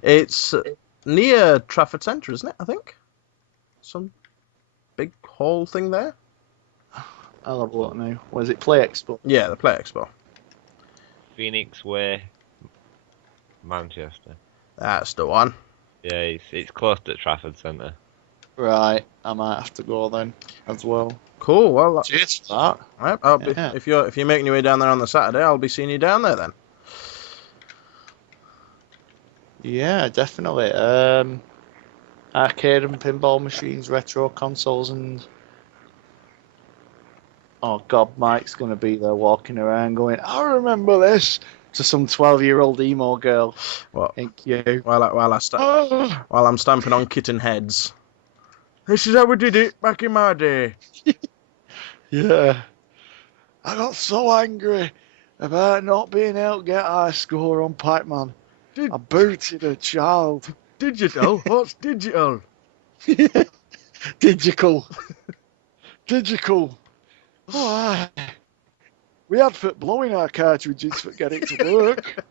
It's near Trafford Centre, isn't it? I think. Some big hall thing there. I'll have a look now. Where's it? Play Expo? Yeah, the Play Expo. Phoenix Way, Manchester. That's the one. Yeah, it's close to Trafford Centre. Right, I might have to go then as well. Cool. Well, Cheers for that. right, if you're making your way down there on the Saturday, I'll be seeing you down there then. Yeah, definitely. Arcade and pinball machines, retro consoles, and oh god, Mike's gonna be there walking around going, "I remember this," to some 12-year-old emo girl. What? Thank you. While I'm stamping on kitten heads. This is how we did it back in my day. Yeah. I got so angry about not being able to get high score on Pac-Man. I booted a child. Digital? What's digital? Digital. Digital. Oh, aye. We had for blowing our cartridges for getting it to work.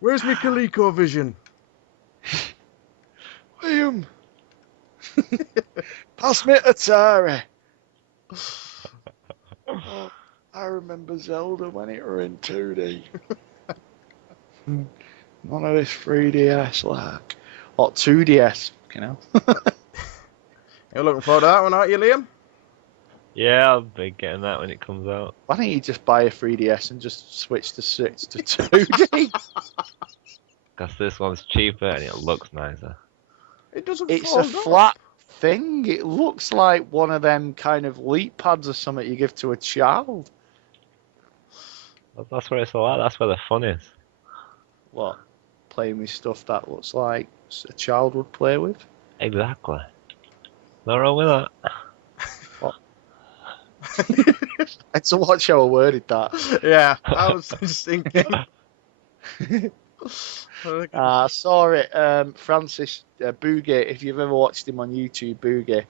Where's my ColecoVision? William. Pass me Atari. Oh, I remember Zelda when it were in 2D. None of this 3DS like. Or 2DS, you know. You're looking forward to that one, aren't you, Liam? Yeah, I'll be getting that when it comes out. Why don't you just buy a 3DS and just switch the Switch to 2D? Because this one's cheaper and it looks nicer. It doesn't. It's a flat thing. It looks like one of them kind of leap pads or something you give to a child. That's where it's all at. That's where the fun is. What? Playing with stuff that looks like a child would play with? Exactly. Not wrong with that. It's a watch how I worded that. Yeah, I was just thinking. I saw it. Francis Boogie. If you've ever watched him on YouTube, Boogie,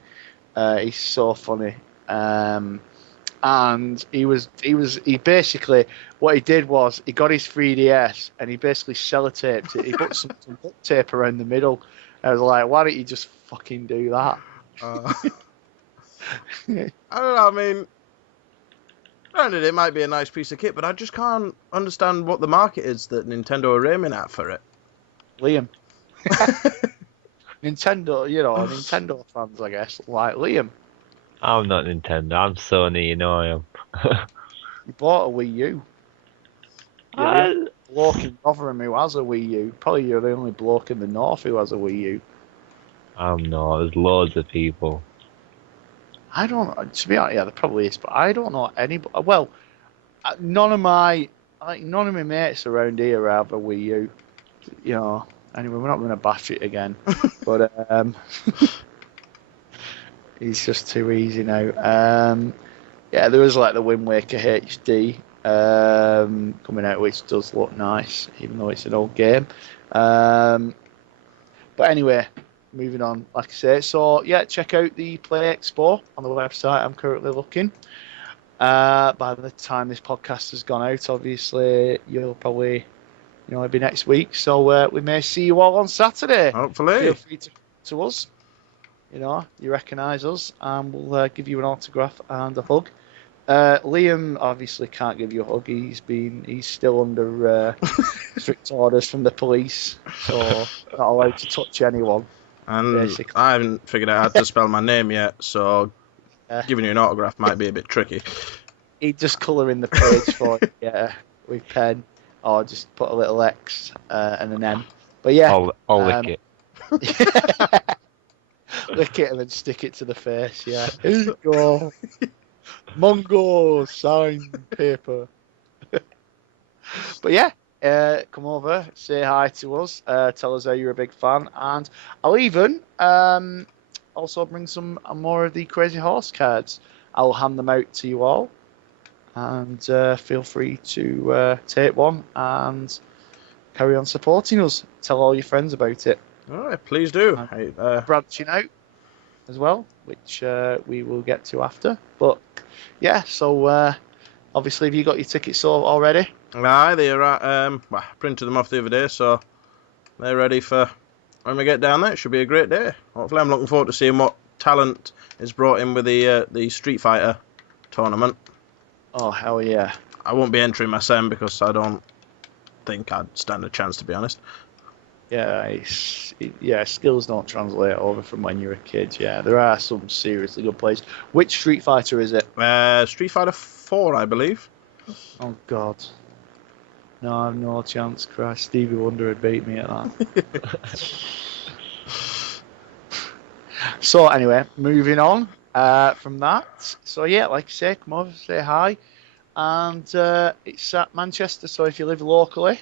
he's so funny. And he basically what he did was he got his 3DS and he basically sellotaped it. He put some duct tape around the middle. I was like, why don't you just fucking do that? I don't know. I mean, granted, it might be a nice piece of kit, but I just can't understand what the market is that Nintendo are aiming at for it. Liam. Nintendo, Nintendo fans, I guess, like Liam. I'm not Nintendo. I'm Sony. You know I am. You bought a Wii U. I bloke in Rotherham who has a Wii U. Probably you're the only bloke in the north who has a Wii U. No, there's loads of people. I don't. To be honest, yeah, there probably is, but I don't know anybody. Well, none of my mates around here have a Wii U. You know. Anyway, we're not going to bash it again, but it's just too easy now. Yeah, there was like the Wind Waker HD coming out, which does look nice, even though it's an old game. But anyway, moving on, like I say. So, yeah, check out the Play Expo on the website. I'm currently looking. By the time this podcast has gone out, obviously, you'll probably, it'll be next week. So, we may see you all on Saturday. Hopefully. Feel free to us. You recognise us, and we'll give you an autograph and a hug. Liam obviously can't give you a hug. He's still under strict orders from the police, so not allowed to touch anyone. And basically. I haven't figured out how to spell my name yet, so giving you an autograph might be a bit tricky. He'd just colour in the page for you, with pen, or just put a little X and an M. But yeah, I'll lick it. Lick it and then stick it to the face. Yeah, here you go. Mongo sign paper. But yeah, come over, say hi to us, tell us how you're a big fan, and I'll even also bring some more of the Crazy Horse cards. I'll hand them out to you all, and feel free to take one and carry on supporting us. Tell all your friends about it. All right, please do. Branching out as well, which we will get to after. But yeah, so obviously, have you got your tickets already? Aye, they're I printed them off the other day, so they're ready for when we get down there. It should be a great day. Hopefully, I'm looking forward to seeing what talent is brought in with the Street Fighter tournament. Oh, hell yeah. I won't be entering my SEM because I don't think I'd stand a chance, to be honest. Yeah, skills don't translate over from when you're a kid. Yeah, there are some seriously good players. Which Street Fighter is it? Street Fighter 4, I believe. Oh, God. No, I have no chance. Christ, Stevie Wonder would beat me at that. So, anyway, moving on from that. So, yeah, like I say, come over, say hi. And it's at Manchester, so if you live locally,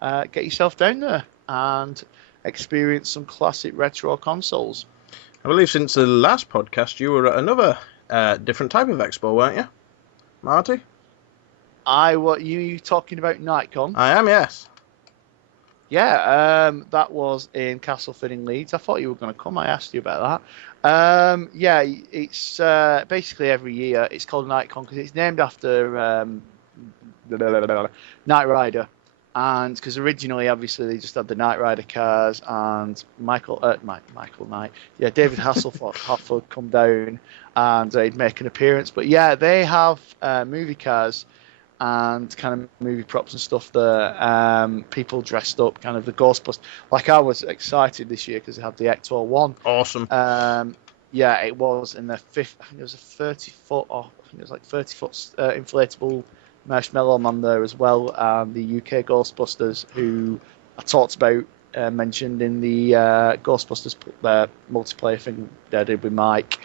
get yourself down there and experience some classic retro consoles. I believe since the last podcast, you were at another different type of expo, weren't you, Marty? What you talking about Nightcon? I am, yes. Yeah, that was in Castleford in Leeds. I thought you were going to come. I asked you about that. Yeah, it's basically every year. It's called Nightcon because it's named after Knight Rider. And because originally, obviously, they just had the Knight Rider cars and Michael Knight. Yeah, David Hasselhoff would come down and they'd make an appearance. But yeah, they have movie cars and kind of movie props and stuff there. People dressed up, kind of the Ghostbusters. Like, I was excited this year because they had the Ecto 1. Awesome. Yeah, it was in the fifth. I think it was a 30-foot, or I think it was like 30-foot inflatable Marshmallow Man there as well, and the UK Ghostbusters, who I talked about, mentioned in the Ghostbusters multiplayer thing that I did with Mike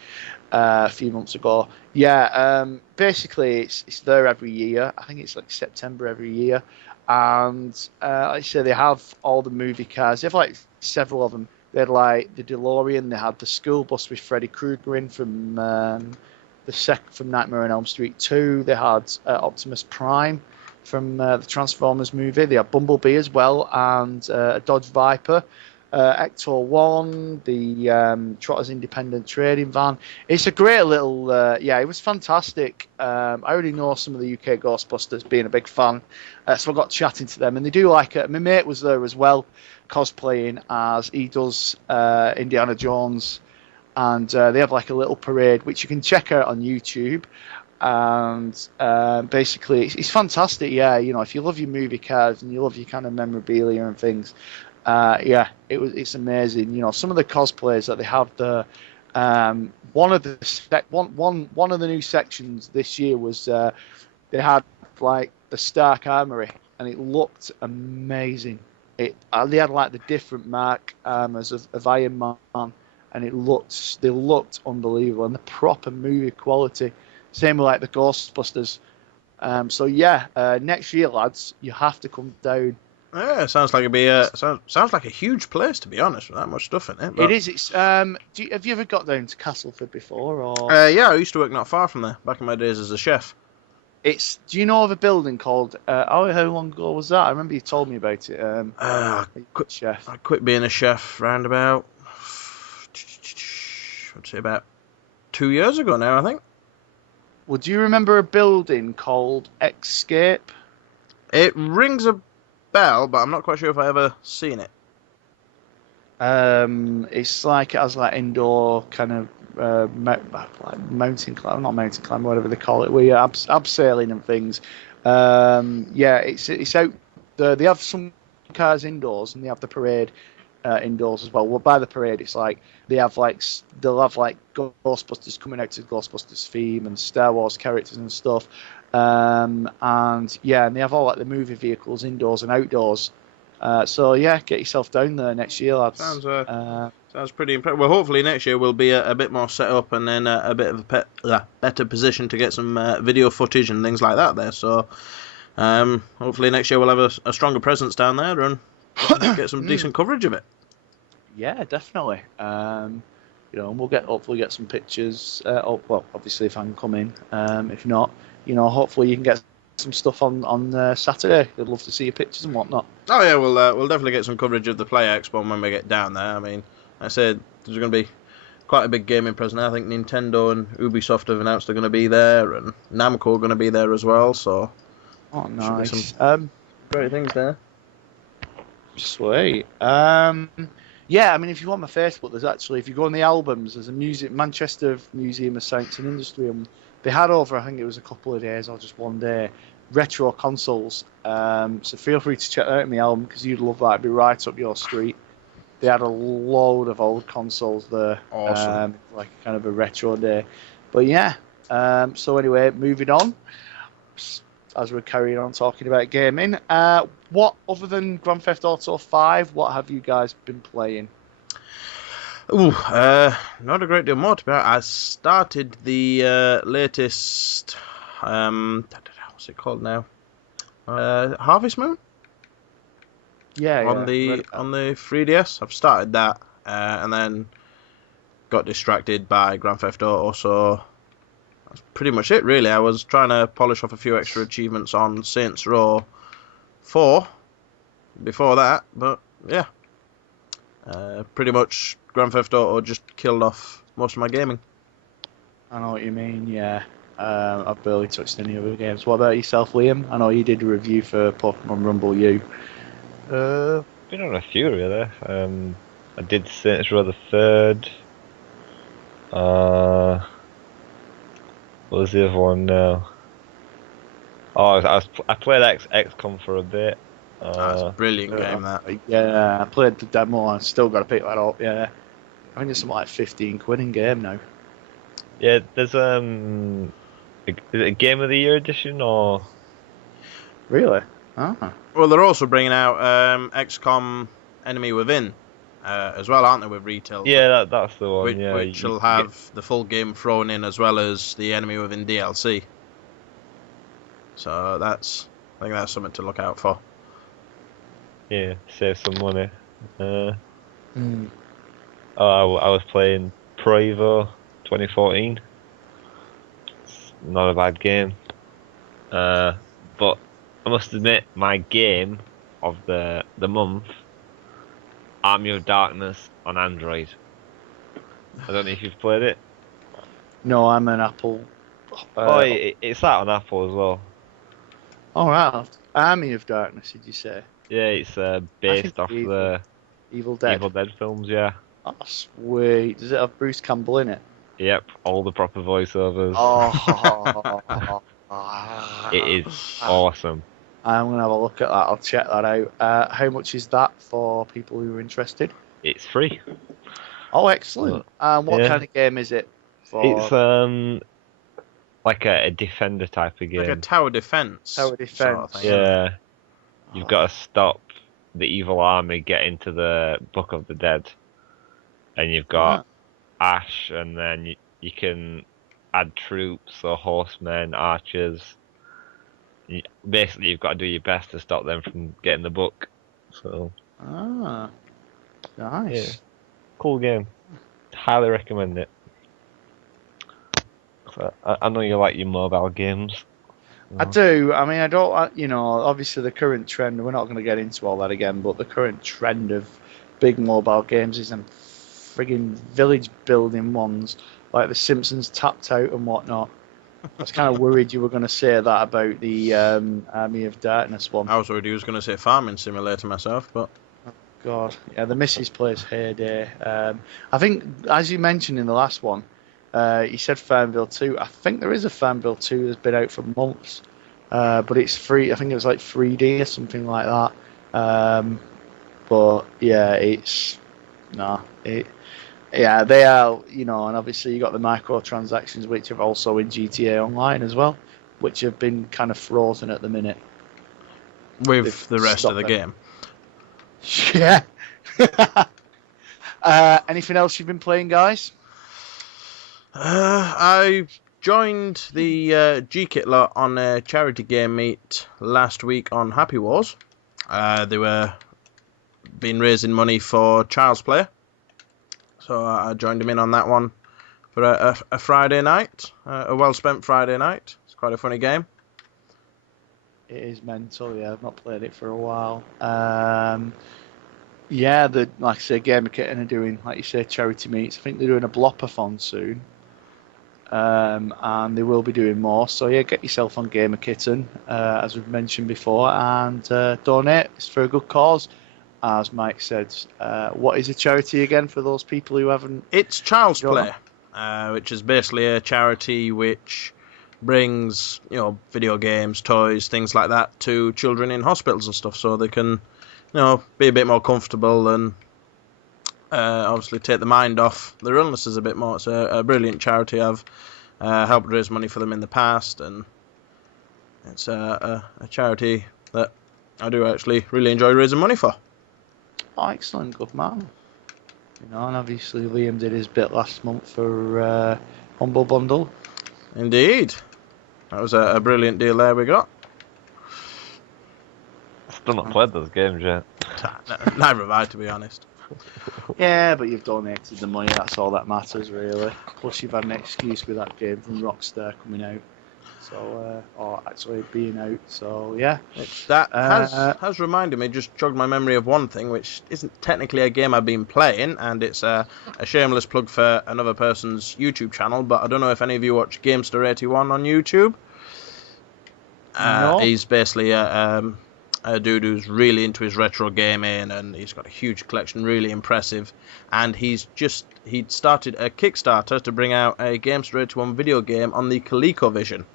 a few months ago. Yeah, basically it's there every year. I think it's like September every year, and like I say, they have all the movie cars. They have like several of them. They had like the DeLorean. They had the school bus with Freddy Krueger in from from Nightmare on Elm Street 2. They had Optimus Prime from the Transformers movie. They had Bumblebee as well, and a Dodge Viper. Ecto 1, the Trotters Independent Trading Van. It's a great little, it was fantastic. I already know some of the UK Ghostbusters, being a big fan, so I got chatting to them, and they do like it. My mate was there as well, cosplaying as he does Indiana Jones, and they have like a little parade, which you can check out on YouTube. And basically, it's fantastic. Yeah, if you love your movie cars and you love your kind of memorabilia and things, it's amazing. Some of the cosplays that they have there. One of the new sections this year was they had like the Stark Armory, and it looked amazing. They had like the different mark armors of Iron Man, and they looked unbelievable, and the proper movie quality. Same with like the Ghostbusters. So yeah, next year, lads, you have to come down. Yeah, sounds like sounds like a huge place, to be honest, with that much stuff in it. But... It is. It's. Have you ever got down to Castleford before? Or yeah, I used to work not far from there back in my days as a chef. it's. Do you know of a building called? How long ago was that? I remember you told me about it. Chef. I quit being a chef round about, I'd say about 2 years ago now, I think. Well, do you remember a building called Escape? It rings a bell, but I'm not quite sure if I ever seen it. It's like it has like indoor kind of like mountain climb, not mountain climb, whatever they call it. We abseiling and things. Yeah, it's out. They have some cars indoors and they have the parade indoors as well. Well, by the parade, it's like they'll have like Ghostbusters coming out to Ghostbusters theme and Star Wars characters and stuff. And yeah, and they have all like the movie vehicles indoors and outdoors. So yeah, get yourself down there next year, lads. Sounds pretty impressive. Well, hopefully next year we'll be a bit more set up and then a bit of a better position to get some video footage and things like that there. So hopefully next year we'll have a stronger presence down there and get some decent coverage of it. Yeah, definitely. And we'll hopefully get some pictures. Well, obviously if I can come in. If not, hopefully you can get some stuff on Saturday. I'd love to see your pictures and whatnot. Oh yeah, we'll definitely get some coverage of the Play Expo when we get down there. I mean, I said there's going to be quite a big gaming presence. I think Nintendo and Ubisoft have announced they're going to be there, and Namco are going to be there as well. So, nice. Should be some great things there. Sweet. Yeah, I mean, if you want my Facebook, there's actually, if you go on the albums, there's a Manchester Museum of Science and Industry, and they had over, I think it was a couple of days or just one day, retro consoles. So feel free to check that out in the album because you'd love that. It'd be right up your street. They had a load of old consoles there. Awesome. Like kind of a retro day. But yeah, so anyway, moving on. As we're carrying on talking about gaming, what other than Grand Theft Auto 5, what have you guys been playing? Ooh, not a great deal more to be honest. I started the latest, what's it called now? Harvest Moon? Yeah, on the 3DS. I've started that, and then got distracted by Grand Theft Auto, so that's pretty much it, really. I was trying to polish off a few extra achievements on Saints Row 4 before that, but yeah. Pretty much Grand Theft Auto just killed off most of my gaming. I know what you mean, yeah. I've barely touched any other games. What about yourself, Liam? I know you did a review for Pokemon Rumble U. Been on a few, really. I did Saints Row the Third. What was the other one now? Oh, I played XCOM for a bit. That's a brilliant game, that. Yeah, I played the demo and still got to pick that up, yeah. I think it's something like 15 quid in game now. Yeah, there's is it a Game of the Year edition or? Really? Ah. Well, they're also bringing out XCOM Enemy Within as well, aren't they, with retail? Yeah, that's the one. Which will have the full game thrown in as well as the Enemy Within DLC. So I think that's something to look out for. Yeah, save some money. I was playing Pro Evo 2014. It's not a bad game. But I must admit, my game of the month, Army of Darkness on Android. I don't know if you've played it. No, I'm an Apple. It's that on Apple as well. Alright, Army of Darkness, did you say? Yeah, it's based off the Evil Dead films, yeah. Oh, sweet. Does it have Bruce Campbell in it? Yep, all the proper voiceovers. Oh, it is awesome. I'm going to have a look at that. I'll check that out. How much is that for people who are interested? It's free. Oh, excellent. What kind of game is it? It's like a defender type of game. Like a tower defense. Tower defense. Sort of thing, yeah. you've got to stop the evil army get into the Book of the Dead, and you've got Ash, and then you can add troops, so horsemen, archers. Basically, you've got to do your best to stop them from getting the book. So, Nice. Yeah. Cool game. Highly recommend it. So, I know you like your mobile games. I do. I mean, I don't. Obviously the current trend. We're not going to get into all that again, but the current trend of big mobile games is them frigging village building ones, like The Simpsons Tapped Out and whatnot. I was kind of worried you were going to say that about the Army of Darkness one. I was worried he was going to say Farming Simulator myself, but... God, yeah, the missus plays Heyday. I think, as you mentioned in the last one, you said Farmville 2. I think there is a Farmville 2 that's been out for months, but it's free. I think it was like 3D or something like that. But yeah, yeah, they are, and obviously you got the microtransactions, which are also in GTA Online as well, which have been kind of frozen at the minute. With the rest of the game. Yeah. Anything else you've been playing, guys? I joined the G-Kit lot on a charity game meet last week on Happy Wars. They were been raising money for Child's Play. So I joined them in on that one for a Friday night, a well-spent Friday night. It's quite a funny game. It is mental, yeah. I've not played it for a while. Yeah, like I say, Gamer Kitten are doing, like you say, charity meets. I think they're doing a Blopathon soon. And they will be doing more. So yeah, get yourself on Gamer Kitten, as we've mentioned before, and donate. It's for a good cause. As Mike said, what is a charity again for those people who haven't? It's Child's Play, which is basically a charity which brings, video games, toys, things like that to children in hospitals and stuff, so they can, be a bit more comfortable and obviously take the mind off their illnesses a bit more. It's a brilliant charity. I've helped raise money for them in the past, and it's a charity that I do actually really enjoy raising money for. Oh, excellent, good man. And obviously Liam did his bit last month for Humble Bundle. Indeed. That was a brilliant deal there we got. Still not played those games yet. Neither have I, to be honest. Yeah, but you've donated the money, that's all that matters, really. Plus you've had an excuse with that game from Rockstar coming out. So, or actually being out, so yeah. That has reminded me, just jogged my memory of one thing, which isn't technically a game I've been playing, and it's a shameless plug for another person's YouTube channel, but I don't know if any of you watch Gamester81 on YouTube. No. He's basically a dude who's really into his retro gaming, and he's got a huge collection, really impressive, and he'd started a Kickstarter to bring out a Gamester81 video game on the ColecoVision.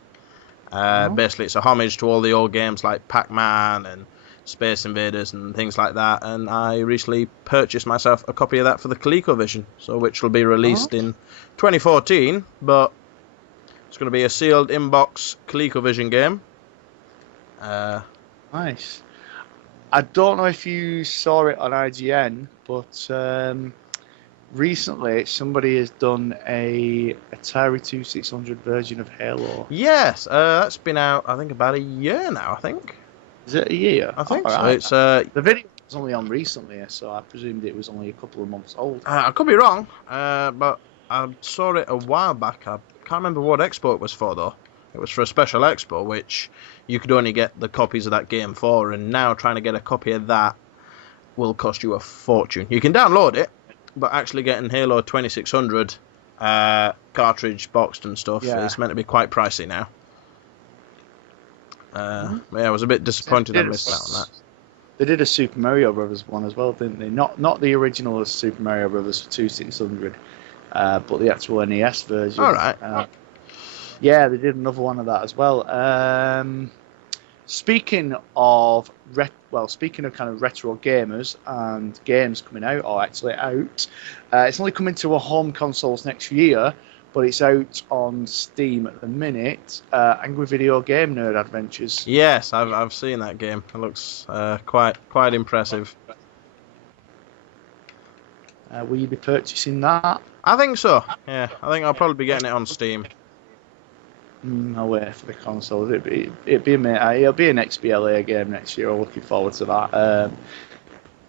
Basically, it's a homage to all the old games like Pac-Man and Space Invaders and things like that. And I recently purchased myself a copy of that for the ColecoVision, which will be released in 2014. But it's going to be a sealed in-box ColecoVision game. Nice. I don't know if you saw it on IGN, but recently somebody has done a Atari 2600 version of Halo. Yes, that's been out, I think, about a year now, I think. Is it a year? I think so. Right. It's the video was only on recently, so I presumed it was only a couple of months old. I could be wrong, but I saw it a while back. I can't remember what expo it was for, though. It was for a special expo, which you could only get the copies of that game for, and now trying to get a copy of that will cost you a fortune. You can download it, but actually getting Halo 2600 cartridge boxed and stuff is meant to be quite pricey now. Yeah, I was a bit disappointed I missed out on that. They did a Super Mario Brothers one as well, didn't they? Not the original Super Mario Brothers for 2600, but the actual NES version. All right. Yeah, they did another one of that as well. Speaking of kind of retro gamers and games coming out, or actually out, it's only coming to our home consoles next year. but it's out on Steam at the minute. Angry Video Game Nerd Adventures. Yes, I've seen that game. It looks quite impressive. Will you be purchasing that? I think so. Yeah, I think I'll probably be getting it on Steam. I'll wait for the consoles. It'll be an XBLA game next year. I'm looking forward to that.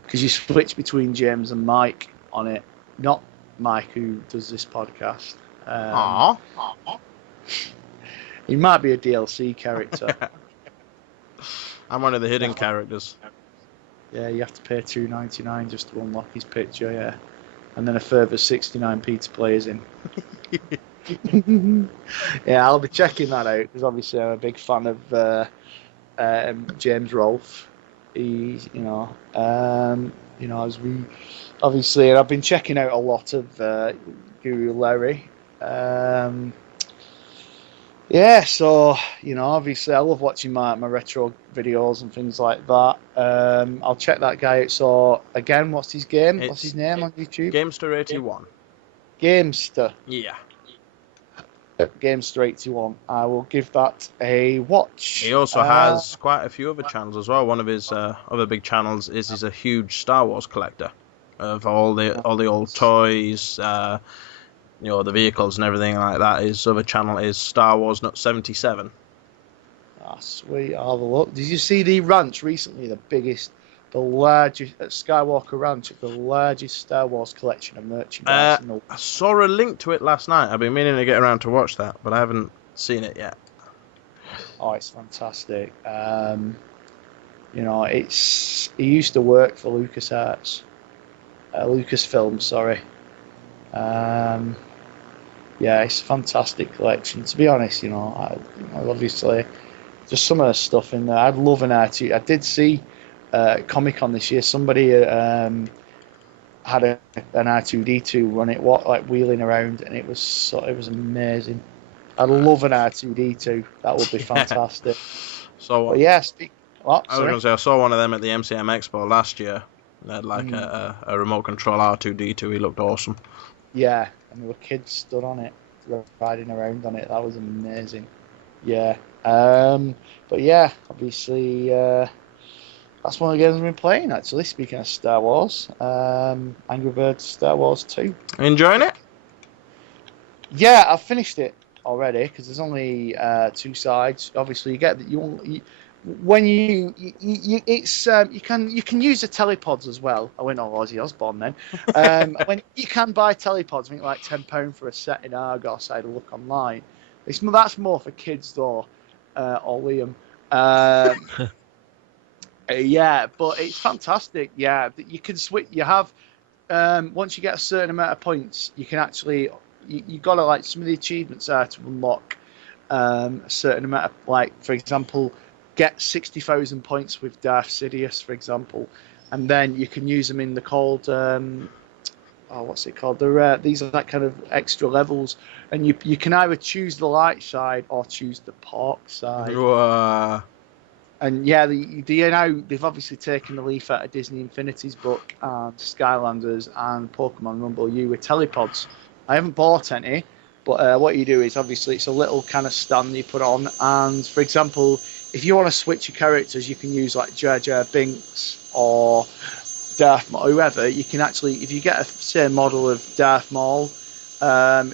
Because you switch between James and Mike on it, not Mike who does this podcast. Aww. He might be a DLC character. I'm one of the hidden characters. Yeah, you have to pay $2.99 just to unlock his picture, yeah. And then a further 69p to play as in. Yeah, I'll be checking that out because obviously I'm a big fan of James Rolfe. He's, as we obviously, and I've been checking out a lot of Guru Larry. Yeah, so obviously I love watching my retro videos and things like that. I'll check that guy out. So again, what's his game? What's his name on YouTube? Gamester81. Gamester. Yeah. Gamester81. I will give that a watch. He also has quite a few other channels as well. One of his other big channels is he's a huge Star Wars collector of all the old toys, the vehicles and everything like that. His other channel is Star Wars Nut 77. Ah, sweet. I'll have a look. Did you see the ranch recently? The largest at Skywalker Ranch, the largest Star Wars collection of merchandise. I saw a link to it last night. I've been meaning to get around to watch that, but I haven't seen it yet. Oh, it's fantastic. He used to work for Lucasfilm, sorry. Yeah, it's a fantastic collection. To be honest, I obviously just some of the stuff in there. I'd love an R2. I did see Comic-Con this year. Somebody had an R2D2 run it, wheeling around, and it was amazing. I'd love an R2D2. That would be fantastic. So yeah, I was going to say I saw one of them at the MCM Expo last year. They had a remote control R2D2. He looked awesome. Yeah, and there were kids stood on it, riding around on it. That was amazing. Yeah. But yeah, obviously, that's one of the games I've been playing, actually. Speaking of Star Wars, Angry Birds Star Wars 2. Enjoying it? Yeah, I've finished it already because there's only 2 sides. Obviously, you get that you can use the telepods as well. I went on Ozzy Osbourne then. When you can buy telepods, I think like £10 for a set in Argos. I had a look online. That's more for kids though, or Liam. Yeah, but it's fantastic. Yeah, you can switch. You have once you get a certain amount of points, you can actually you got to some of the achievements are to unlock a certain amount of for example. Get 60,000 points with Darth Sidious, for example, and then you can use them in the called what's it called? These are that kind of extra levels, and you can either choose the light side or choose the pork side. And yeah, they've obviously taken the leaf out of Disney Infinity's book and Skylanders and Pokemon Rumble U with telepods. I haven't bought any, but what you do is obviously it's a little kind of stand you put on, and for example, if you want to switch your characters, you can use like Jar Jar Binks or Darth Maul, whoever. You can actually, if you get a same model of Darth Maul,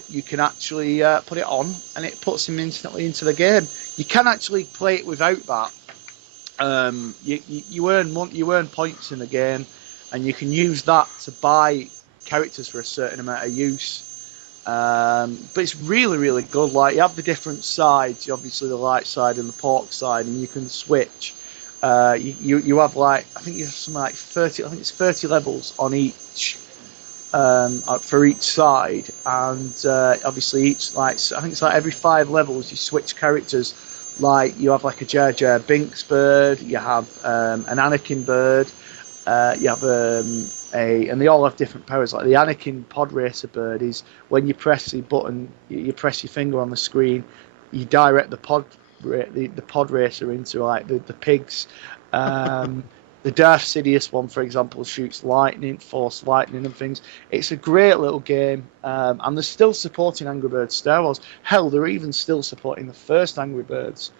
you can actually put it on, and it puts him instantly into the game. You can actually play it without that. You earn points in the game, and you can use that to buy characters for a certain amount of use. But it's really, really good. You have the different sides, obviously the light side and the pork side, and you can switch. You have I think you have something like 30. I think it's 30 levels on each for each side, and obviously each I think it's every 5 levels you switch characters. You have a Jar Jar Binks bird, you have an Anakin bird, you have and they all have different powers. Like the Anakin pod racer bird is when you press the button, you press your finger on the screen, you direct the pod racer into the pigs. The Darth Sidious one, for example, shoots lightning, force lightning and things. It's a great little game, and they're still supporting Angry Birds Star Wars. Hell, they're even still supporting the first Angry Birds,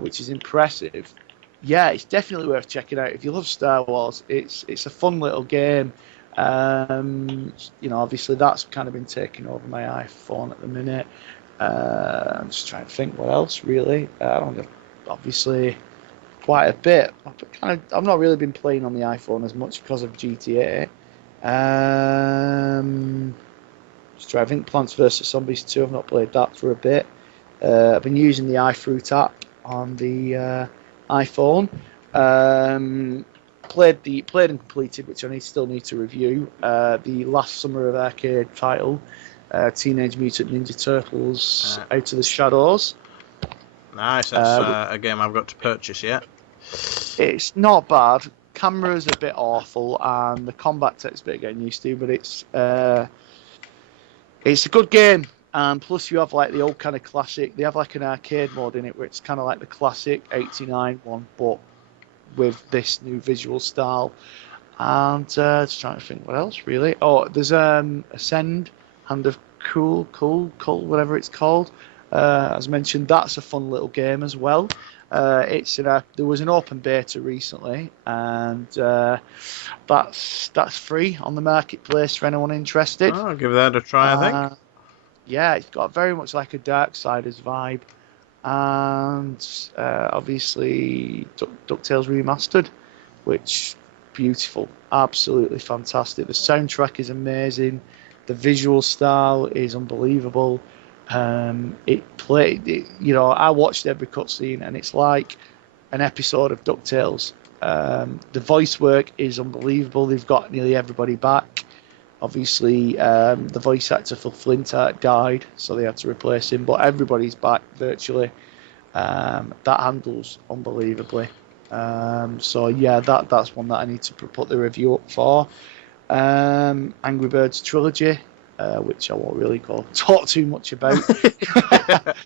which is impressive. Yeah, it's definitely worth checking out. If you love Star Wars, it's a fun little game. Obviously that's kind of been taking over my iPhone at the minute. I'm just trying to think what else really. Obviously quite a bit. I've not really been playing on the iPhone as much because of GTA. Just trying to think. Plants vs Zombies 2. I've not played that for a bit. I've been using the iFruit app on the iPhone. Played and completed, which I still need to review. The last Summer of Arcade title, Teenage Mutant Ninja Turtles: Out of the Shadows. Nice. That's a game I've got to purchase yet. It's not bad. Camera's a bit awful, and the combat takes a bit getting used to, but it's a good game. And plus, you have like the old kind of classic. They have like an arcade mode in it where it's kind of like the classic '89 one, but with this new visual style. And just trying to think what else really. Oh, there's Ascend, Hand of Cool, whatever it's called. As mentioned, that's a fun little game as well. There was an open beta recently, and that's free on the marketplace for anyone interested. Oh, I'll give that a try, I think. Yeah, it's got very much like a Darksiders vibe, and obviously DuckTales Remastered, which beautiful, absolutely fantastic. The soundtrack is amazing, the visual style is unbelievable. I watched every cutscene, and it's like an episode of DuckTales. The voice work is unbelievable. They've got nearly everybody back. Obviously, the voice actor for Flintheart died, so they had to replace him. But everybody's back virtually. That handles unbelievably. So yeah, that's one that I need to put the review up for. Angry Birds Trilogy, which I won't really talk too much about. But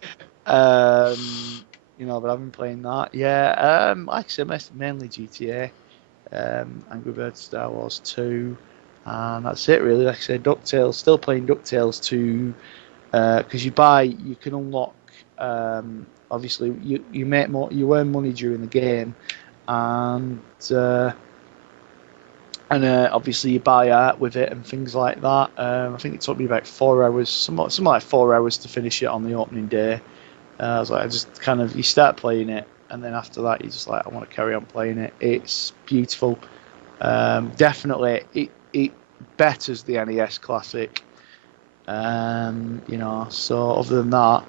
I've been playing that. Yeah, like I said, mainly GTA, Angry Birds Star Wars 2. And that's it really. Like I said, DuckTales, still playing DuckTales 2, because you can unlock, obviously you make more, you earn money during the game, and obviously you buy art with it and things like that. I think it took me about 4 hours, something like 4 hours to finish it on the opening day. I was like, you start playing it, and then after that you're just like, I want to carry on playing it. It's beautiful. Definitely, it betters the NES Classic. So other than that,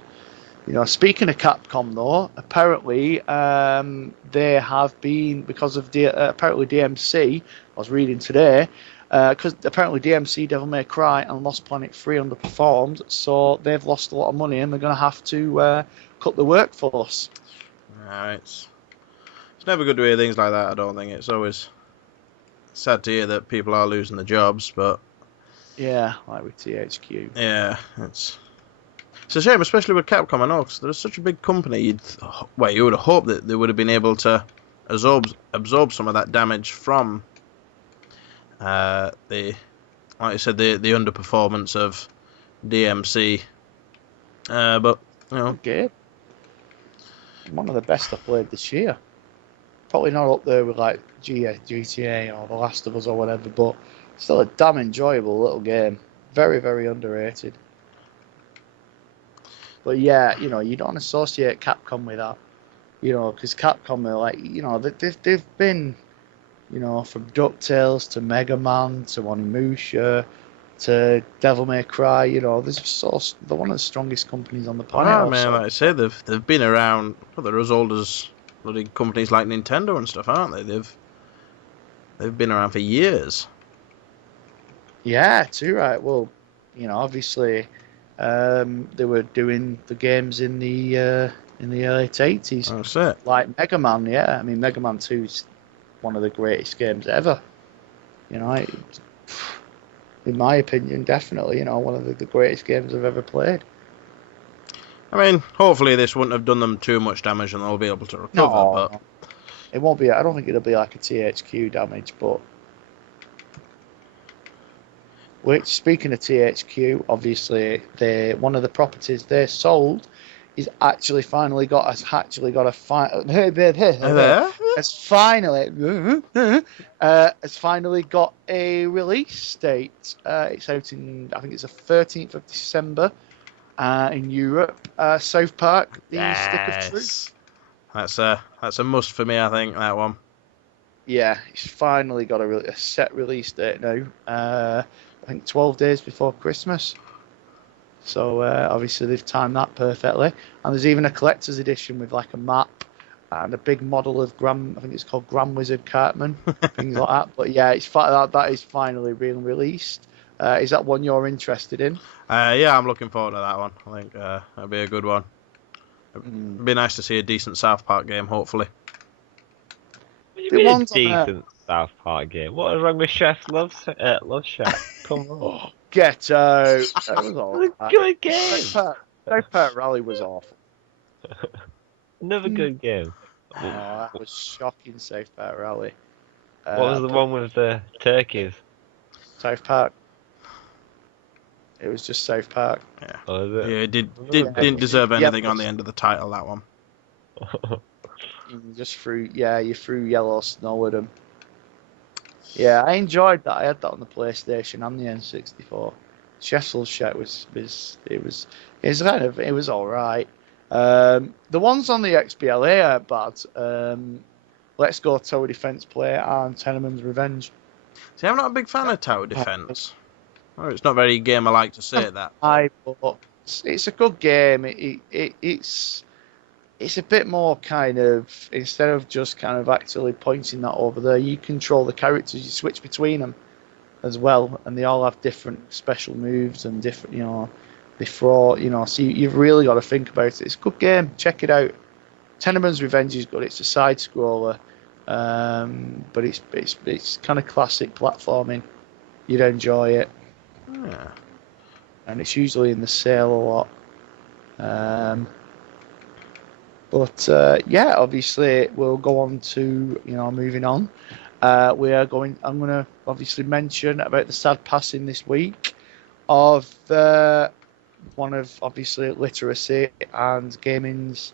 speaking of Capcom though, apparently they have been, because of apparently DMC, I was reading today, because apparently DMC, Devil May Cry and Lost Planet 3 underperformed, so they've lost a lot of money and they're going to have to cut the workforce. It's never good to hear things like that, I don't think. It's always sad to hear that people are losing their jobs, but yeah, like with THQ. Yeah, it's a shame, especially with Capcom. I know, because they're such a big company. You would have hoped that they would have been able to absorb some of that damage from like I said, the underperformance of DMC. But okay, one of the best I played this year. Probably not up there with like GTA or The Last of Us or whatever, but still a damn enjoyable little game. Very, very underrated. But yeah, you don't associate Capcom with that, because Capcom are like, they've been, from DuckTales to Mega Man to Onimusha to Devil May Cry, they're one of the strongest companies on the planet. Oh man, like I say, they've been around. Well, they're as old as bloody companies like Nintendo and stuff, aren't they? They've been around for years. Yeah, too right. Well, obviously, they were doing the games in the late 80s. That's it. Like Mega Man, yeah. I mean, Mega Man 2 is one of the greatest games ever. In my opinion, definitely, one of the greatest games I've ever played. I mean, hopefully this wouldn't have done them too much damage and they'll be able to recover. No. But It won't be. I don't think it'll be like a THQ damage, but. Which, speaking of THQ, obviously, one of the properties they sold is actually finally got has finally got a release date. It's out in, I think it's the 13th of December in Europe. South Park, the Stick of Truth. That's a must for me, I think, that one. Yeah, it's finally got a set release date now. I think 12 days before Christmas. So obviously they've timed that perfectly. And there's even a collector's edition with like a map and a big model of I think it's called Grand Wizard Cartman, things like that. But yeah, that is finally being released. Is that one you're interested in? Yeah, I'm looking forward to that one. I think that'll be a good one. It'd be nice to see a decent South Park game, hopefully. The one's decent South Park game. What is wrong with Chef Love Chef? Come on. Oh, get out. That was all right. Good game. South Park Rally was awful. Another good game. Oh, that was shocking, South Park Rally. What was the one with the turkeys? South Park. It was just South Park. Yeah. Oh, is it? Yeah, it didn't deserve anything on the end of the title, that one. You just threw yellow snow at them. Yeah, I enjoyed that. I had that on the PlayStation and the N64. Chef's Love Chef it was all right. The ones on the XBLA are bad. Let's Go Tower Defense Play and Teneman's Revenge. See, I'm not a big fan of Tower Defense. Oh, it's not very gamer-like to say that. But it's a good game. It's a bit more kind of, instead of just kind of actually pointing that over there, you control the characters, you switch between them as well, and they all have different special moves and different, they throw, so you've really got to think about it. It's a good game, check it out. Teneman's Revenge is good, it's a side scroller, but it's kind of classic platforming. You'd enjoy it. Yeah. And it's usually in the sale a lot. But yeah, obviously we'll go on to moving on. I'm going to obviously mention about the sad passing this week of one of obviously literacy and gaming's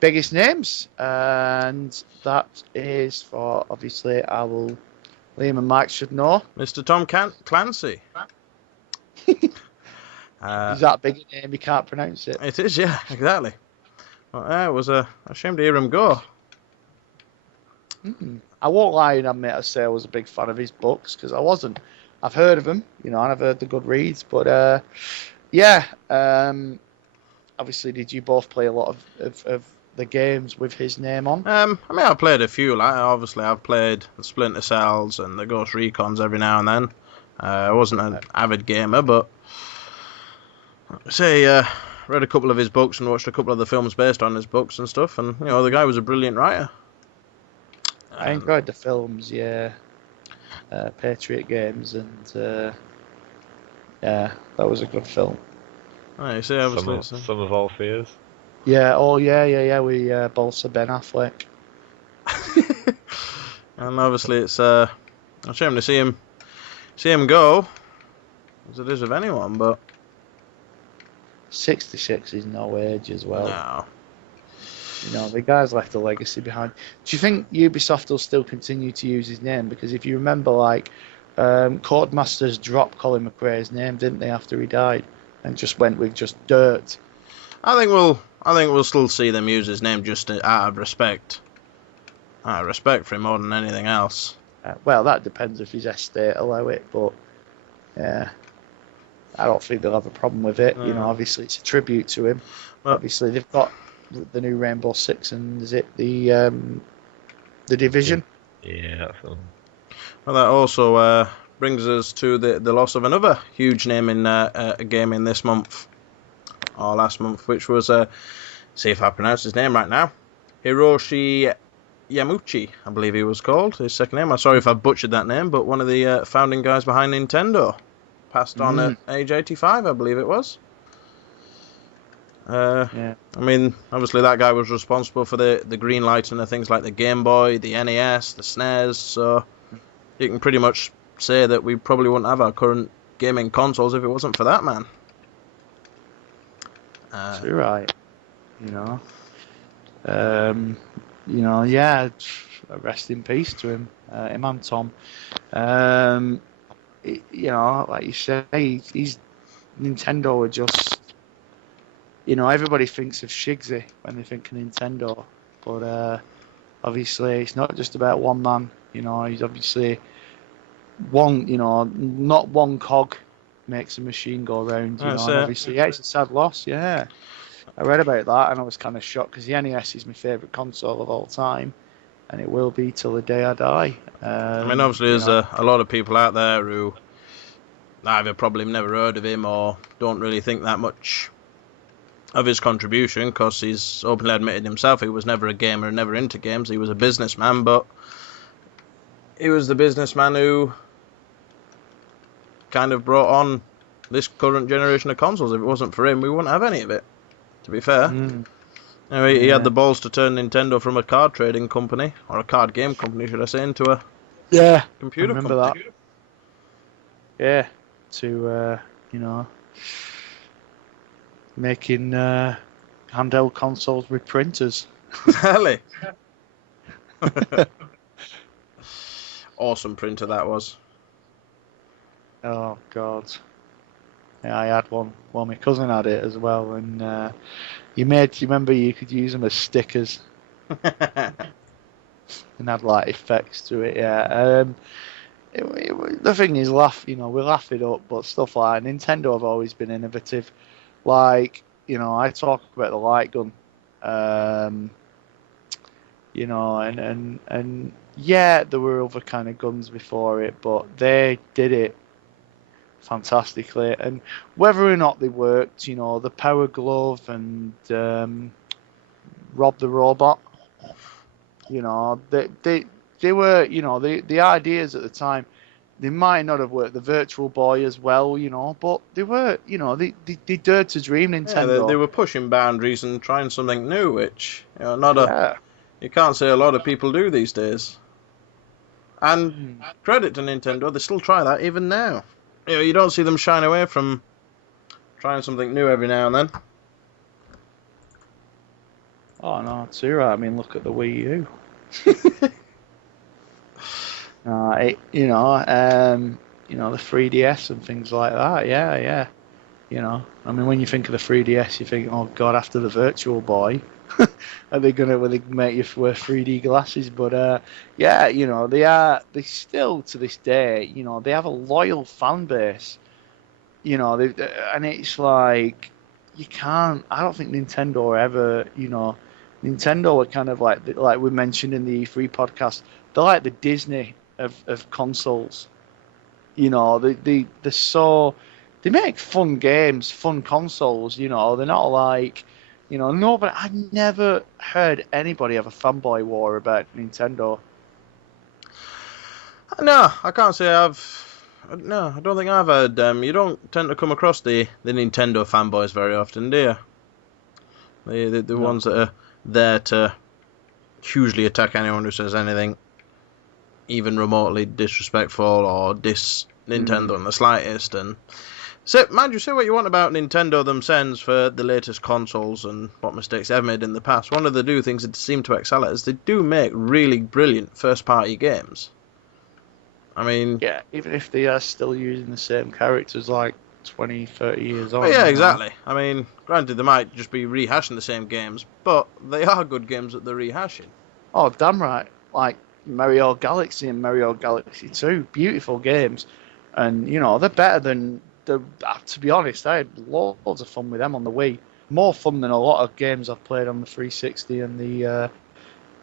biggest names, and that is for obviously Liam and Mike should know. Mr. Tom Clancy. Is that big a name? You can't pronounce it. It is, yeah, exactly. Well, it was a shame to hear him go. I won't lie and admit I say I was a big fan of his books, because I wasn't. I've heard of him, and I've heard the good reads, but yeah. Obviously, did you both play a lot of the games with his name on? I mean, I've played a few. Like, obviously, I've played the Splinter Cells and the Ghost Recons every now and then. I wasn't an avid gamer, but read a couple of his books and watched a couple of the films based on his books and stuff, and the guy was a brilliant writer. I enjoyed the films, yeah. Patriot Games, and yeah, that was a good film. Oh, you see, obviously, Some of All Fears. Yeah, we Bolsa Ben Affleck. And obviously it's a shame to see him go, as it is of anyone, but 66 is no age as well. No. The guy's left a legacy behind. Do you think Ubisoft will still continue to use his name? Because if you remember, Codemasters dropped Colin McRae's name, didn't they, after he died, and just went with just dirt. I think we'll still see them use his name just out of respect. Out of respect for him more than anything else. Well, that depends if his estate allow it, but yeah, I don't think they'll have a problem with it. Obviously it's a tribute to him. Well, obviously they've got the new Rainbow Six, and is it the Division? Yeah, that's all. Well, that also brings us to the loss of another huge name in gaming this month, or last month, which was, see if I pronounce his name right now, Hiroshi Yamauchi, I believe he was called, his second name. I'm sorry if I butchered that name, but one of the founding guys behind Nintendo. Passed on at age 85, I believe it was. Yeah. I mean, obviously that guy was responsible for the green lighting of things like the Game Boy, the NES, the SNES, so you can pretty much say that we probably wouldn't have our current gaming consoles if it wasn't for that man. Too right. Yeah. Rest in peace to him, him and Tom. Like you say, he's Nintendo are just, everybody thinks of Shigsy when they think of Nintendo, but obviously it's not just about one man. He's obviously one. Not one cog makes a machine go round. And obviously, yeah, it's a sad loss. Yeah, I read about that and I was kind of shocked because the NES is my favourite console of all time, and it will be till the day I die. I mean, obviously, there's a lot of people out there who either probably never heard of him or don't really think that much of his contribution, because he's openly admitted himself he was never a gamer, never into games. He was a businessman, but he was the businessman who kind of brought on this current generation of consoles. If it wasn't for him, we wouldn't have any of it, to be fair. He had the balls to turn Nintendo from a card trading company, or a card game company, should I say, into a computer company. That. Yeah, to making handheld consoles with printers. Really? Awesome printer that was. Oh God. Yeah, I had one. Well, my cousin had it as well, and you remember you could use them as stickers and had like effects to it. Yeah. The thing is, we laugh it up, but stuff like Nintendo have always been innovative. Like, I talk about the light gun, and yeah, there were other kind of guns before it, but they did it fantastically. And whether or not they worked, the Power Glove and Rob the Robot, they were, the ideas at the time, they might not have worked. The Virtual Boy as well, but they were, they dared to dream, Nintendo. Yeah, they were pushing boundaries and trying something new, which, you can't say a lot of people do these days. And credit to Nintendo, they still try that even now. You don't see them shying away from trying something new every now and then. Oh no, too right. I mean, look at the Wii U. The 3DS and things like that. Yeah. I mean, when you think of the 3DS, you think, oh God, after the Virtual Boy, are they make you wear 3D glasses? But they still to this day, they have a loyal fan base. And it's like you can't. I don't think Nintendo ever, Nintendo are kind of like we mentioned in the E3 podcast. They're like the Disney of consoles. They make fun games, fun consoles. They're not like, nobody. I've never heard anybody have a fanboy war about Nintendo. No, I can't say No, I don't think I've heard them. You don't tend to come across the Nintendo fanboys very often, do you? The ones that are there to hugely attack anyone who says anything even remotely disrespectful or diss Nintendo in the slightest. And so, mind you, say what you want about Nintendo themselves for the latest consoles and what mistakes they've made in the past. One of the things that seem to excel at is they do make really brilliant first-party games. I mean... Yeah, even if they are still using the same characters like 20, 30 years on. Yeah, exactly. I mean, granted, they might just be rehashing the same games, but they are good games that they're rehashing. Oh, damn right. Like Mario Galaxy and Mario Galaxy 2. Beautiful games. And, they're better than... to be honest, I had loads of fun with them on the Wii. More fun than a lot of games I've played on the 360 and the,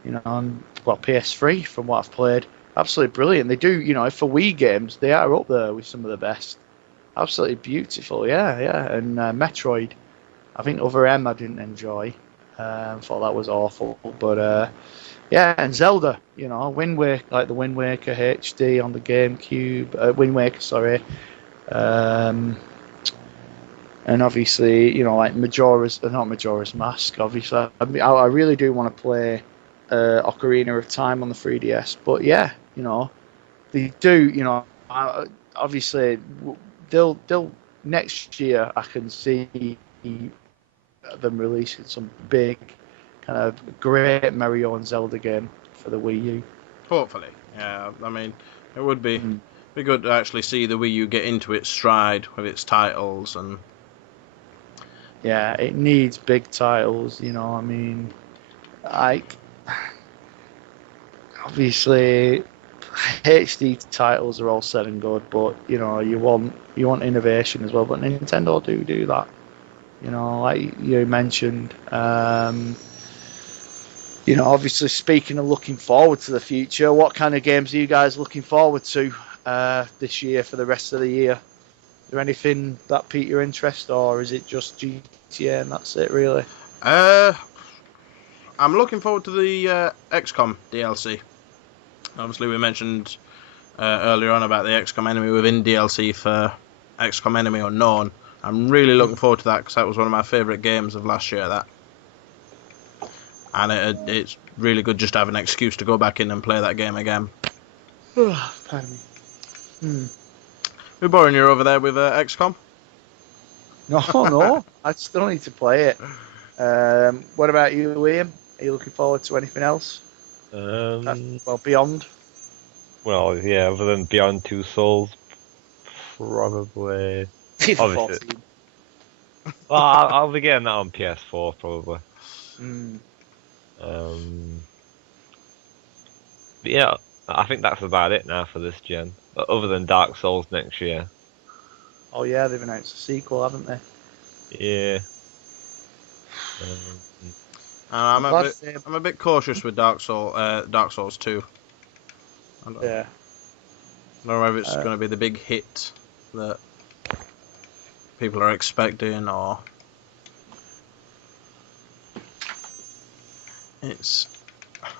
PS3 from what I've played. Absolutely brilliant. They do, for Wii games, they are up there with some of the best. Absolutely beautiful, yeah. And Metroid, I think Other M I didn't enjoy. Thought that was awful. But, and Zelda, Wind Waker, like the Wind Waker HD on the GameCube. Wind Waker, sorry. And obviously, like not Majora's Mask. Obviously, I really do want to play Ocarina of Time on the 3DS. But yeah, they do. Obviously, they'll next year. I can see them releasing some big, kind of great Mario and Zelda game for the Wii U. Hopefully, yeah. I mean, it would be Mm. good to actually see the Wii U get into its stride with its titles and. Yeah, it needs big titles. I mean, like obviously HD titles are all said and good, but you want innovation as well. But Nintendo do that. Like you mentioned. Obviously speaking of looking forward to the future, what kind of games are you guys looking forward to this year for the rest of the year? Is there anything that piqued your interest, or is it just GTA and that's it, really? I'm looking forward to the XCOM DLC. Obviously, we mentioned earlier on about the XCOM Enemy Within DLC for XCOM Enemy Unknown. I'm really looking forward to that because that was one of my favourite games of last year. And it's really good just to have an excuse to go back in and play that game again. Pardon me. We're boring you over there with XCOM? No, I still need to play it. What about you, Liam? Are you looking forward to anything else? Beyond? Well, yeah, other than Beyond Two Souls, probably. FIFA Obviously. 14. Well, I'll be getting that on PS4 probably. But yeah, I think that's about it now for this gen. Other than Dark Souls next year. Oh yeah, they've announced a sequel, haven't they? Yeah. I'm a bit cautious with Dark Souls 2. I don't know if it's going to be the big hit that people are expecting, or it's.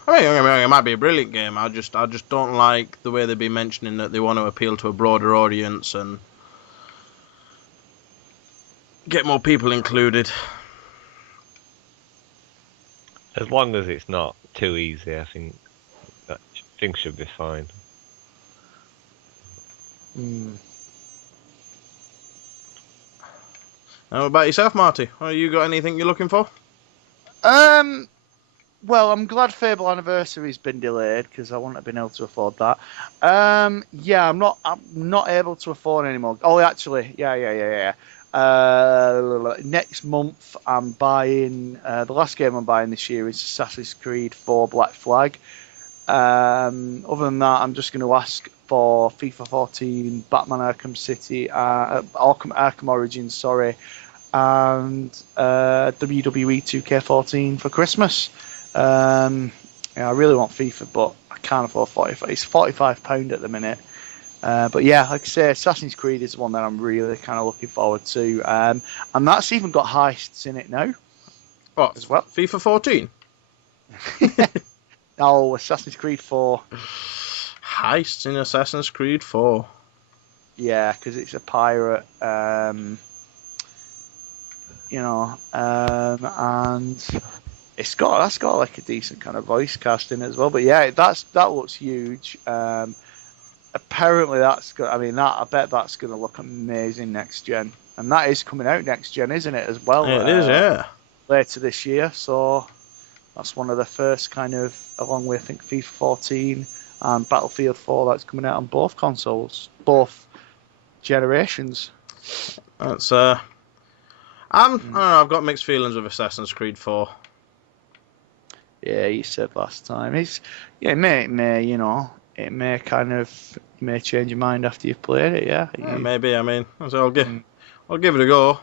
I mean, it might be a brilliant game. I just don't like the way they've been mentioning that they want to appeal to a broader audience and get more people included. As long as it's not too easy, I think things should be fine. How about yourself, Marty? Have you got anything you're looking for? Well, I'm glad Fable Anniversary's been delayed because I wouldn't have been able to afford that. Yeah, I'm not able to afford anymore. Oh, actually, yeah. Next month, I'm buying the last game I'm buying this year is Assassin's Creed 4 Black Flag. Other than that, I'm just going to ask for FIFA 14, Batman Arkham City, Arkham Origins, sorry, and WWE 2K14 for Christmas. I really want FIFA, but I can't afford 45. It's £45 at the minute. But yeah, like I say, Assassin's Creed is one that I'm really kind of looking forward to. And that's even got heists in it now. What? As well? FIFA 14? No, Assassin's Creed 4. Heists in Assassin's Creed 4. Yeah, because it's a pirate. And that's got like a decent kind of voice casting as well. But yeah, that looks huge. Apparently I bet that's gonna look amazing next gen, and that is coming out next gen, isn't it? As well, Yeah, it is, yeah. Later this year. So that's one of the first kind of, along with I think FIFA 14 and Battlefield 4, that's coming out on both consoles, both generations. That's I don't know, I've got mixed feelings with Assassin's Creed 4. Yeah, you said last time. It may kind of, you may change your mind after you've played it. Yeah, Maybe. I mean, so I'll give it a go.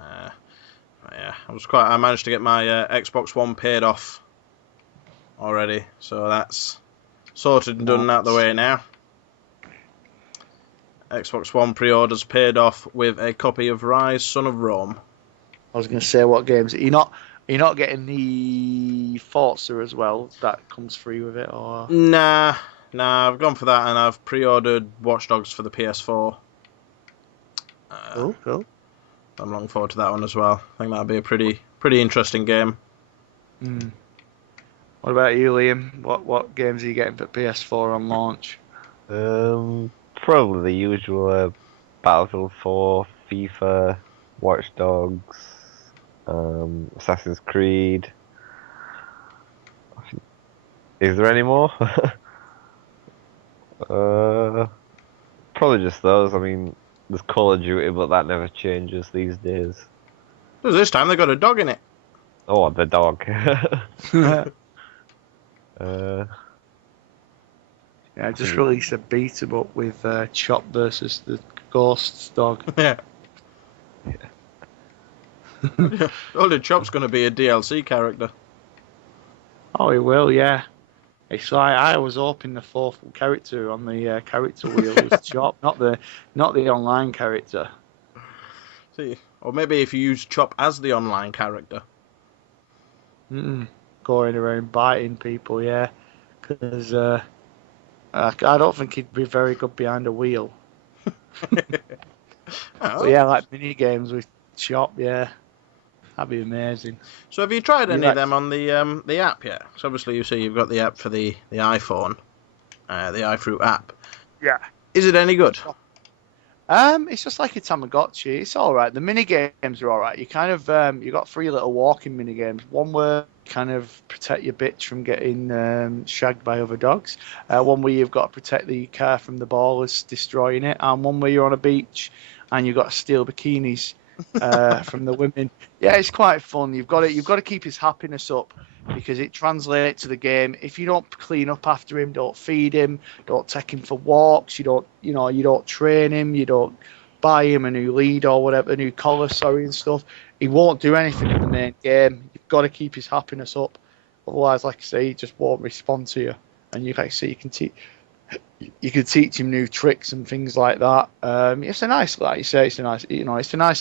Yeah, I managed to get my Xbox One paid off already, so that's sorted and done out the way now. Xbox One pre-orders paid off with a copy of Rise: Son of Rome. I was going to say, what games? You're not getting the Forza as well that comes free with it, or? Nah, I've gone for that, and I've pre-ordered Watch Dogs for the PS4. Cool. I'm looking forward to that one as well. I think that'll be a pretty interesting game. Mm. What about you, Liam? What games are you getting for PS4 on launch? Probably the usual Battlefield 4, FIFA, Watch Dogs, Assassin's Creed. Is there any more? Probably just those. I mean, there's Call of Duty, but that never changes these days. Because this time they got a dog in it. Oh, the dog. Yeah, I just released a beat 'em up with Chop versus the Ghosts dog. Yeah. Only Chop's going to be a DLC character. Oh, he will, yeah. It's like I was hoping the fourth character on the character wheel was Chop, not the online character. See, or maybe if you use Chop as the online character. Going around biting people, yeah. Because I don't think he'd be very good behind a wheel. But yeah, like mini games with Chop, yeah. That'd be amazing. So have you tried any of them on the app yet? So obviously you say you've got the app for the iPhone, the iFruit app. Yeah. Is it any good? It's just like a Tamagotchi. It's all right. The mini games are all right. You kind of you got 3 little walking mini games. One where you kind of protect your bitch from getting shagged by other dogs. One where you've got to protect the car from the ballers destroying it, and one where you're on a beach and you've got to steal bikinis from the women. Yeah, it's quite fun. You've got to keep his happiness up because it translates to the game. If you don't clean up after him, don't feed him, don't take him for walks, you don't train him, you don't buy him a new lead or whatever, a new collar, and stuff, he won't do anything in the main game. You've got to keep his happiness up. Otherwise, like I say, he just won't respond to you. And you can teach him new tricks and things like that. It's a nice, like you say, it's a nice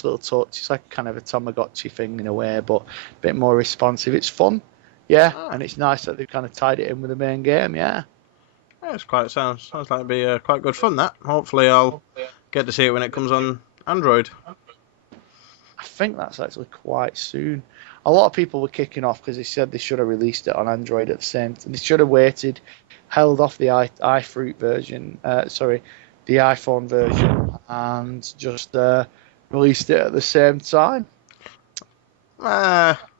little touch. It's like kind of a Tamagotchi thing in a way, but a bit more responsive. It's fun, yeah, and it's nice that they've kind of tied it in with the main game, yeah. Yeah, it sounds like it'd be quite good fun. That hopefully I'll get to see it when it comes on Android. I think that's actually quite soon. A lot of people were kicking off because they said they should have released it on Android at the same time. They should have waited, held off the iFruit version, the iPhone version, and just released it at the same time.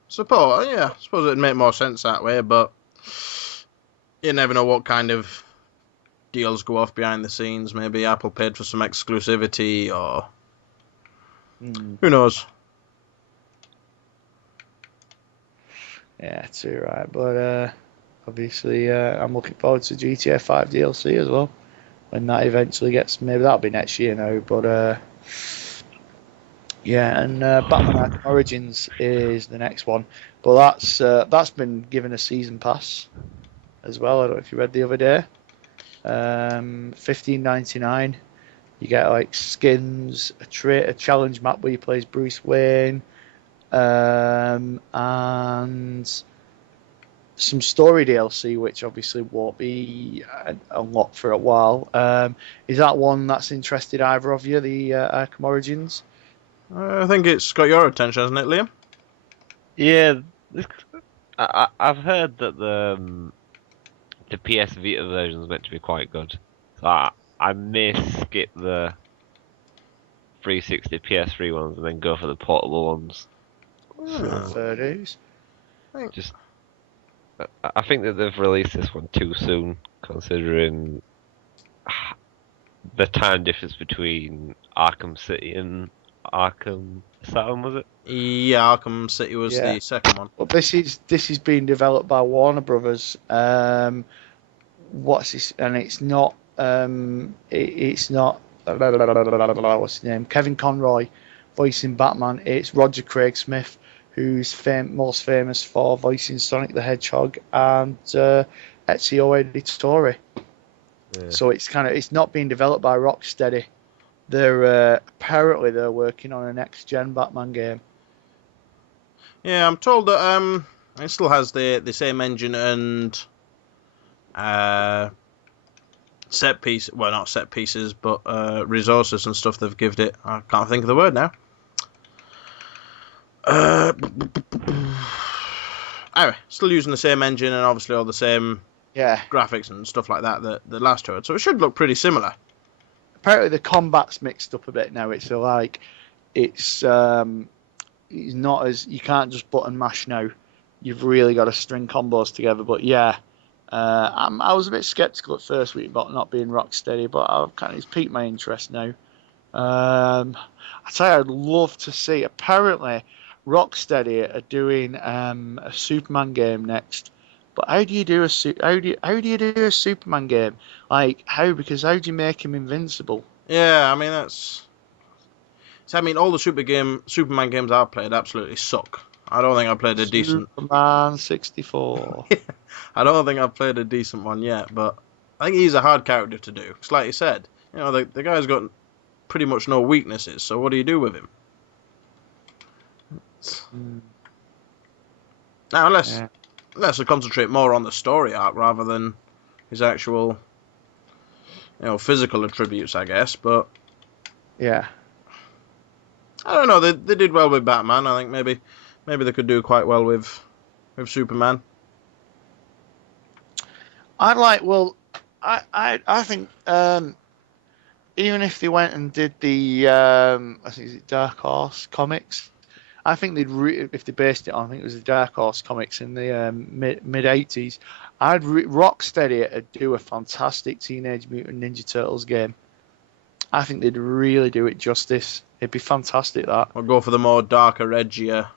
Suppose it'd make more sense that way, but you never know what kind of deals go off behind the scenes. Maybe Apple paid for some exclusivity, or who knows. Yeah, too right. But obviously, I'm looking forward to GTA 5 DLC as well. When that eventually gets, maybe that'll be next year now. But yeah, and Batman Arkham Origins is the next one. But that's been given a season pass as well. I don't know if you read the other day. $15.99. You get like skins, a challenge map where you play as Bruce Wayne. And some story DLC, which obviously won't be unlocked for a while. Is that one that's interested either of you, the Arkham Origins? I think it's got your attention, hasn't it, Liam? Yeah, I've heard that the PS Vita version is meant to be quite good. So I may skip the 360 PS3 ones and then go for the portable ones. Fair dues. I think that they've released this one too soon, considering the time difference between Arkham City and Arkham Asylum, was it? Yeah, Arkham City was the second one. Well, this is being developed by Warner Brothers. What's this? And it's not. It's not. What's his name? Kevin Conroy voicing Batman. It's Roger Craig Smith, who's most famous for voicing Sonic the Hedgehog and Ezio Auditore. Yeah. So it's not being developed by Rocksteady. They're apparently working on a next gen Batman game. Yeah, I'm told that it still has the same engine and set piece. Well, not set pieces, but resources and stuff they've given it. I can't think of the word now. Anyway, still using the same engine and obviously all the same Yeah. graphics and stuff like that the last two had. So it should look pretty similar. Apparently the combat's mixed up a bit now. It's like it's not as you can't just button mash now. You've really got to string combos together. But yeah, I was a bit skeptical at first with it not being Rocksteady, but it's piqued my interest now. I tell you, I'd love to see. Apparently, Rocksteady are doing a Superman game next. But how do you do a Superman game? Like how? Because how do you make him invincible? Yeah, I mean that's. So, I mean, all the Superman games I've played absolutely suck. I don't think I've played a decent. Superman 64. I don't think I've played a decent one yet, but I think he's a hard character to do. Because, like you said, the guy's got pretty much no weaknesses. So what do you do with him? Now, unless they concentrate more on the story arc rather than his actual, physical attributes, I guess. But Yeah. I don't know. They did well with Batman. I think maybe they could do quite well with Superman. I think even if they went and did the I think it's Dark Horse comics, I think if they based it on, I think it was the Dark Horse comics in the mid '80s. Rocksteady would do a fantastic Teenage Mutant Ninja Turtles game. I think they'd really do it justice. It'd be fantastic, that. We'll go for the more darker, edgier,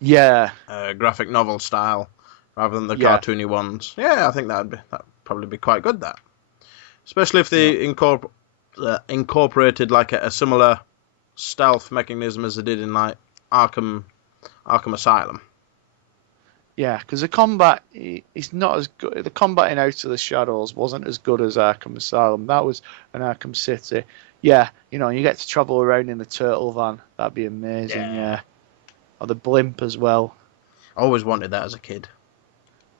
graphic novel style rather than the cartoony ones. Yeah, I think that'd probably be quite good. That, especially if they incorporated like a similar stealth mechanism as they did in like Arkham Asylum. Yeah, because the combat is not as good. The combat in Out of the Shadows wasn't as good as Arkham Asylum. That was an Arkham City. Yeah, you get to travel around in the turtle van. That'd be amazing. Yeah. Or the blimp as well. I always wanted that as a kid.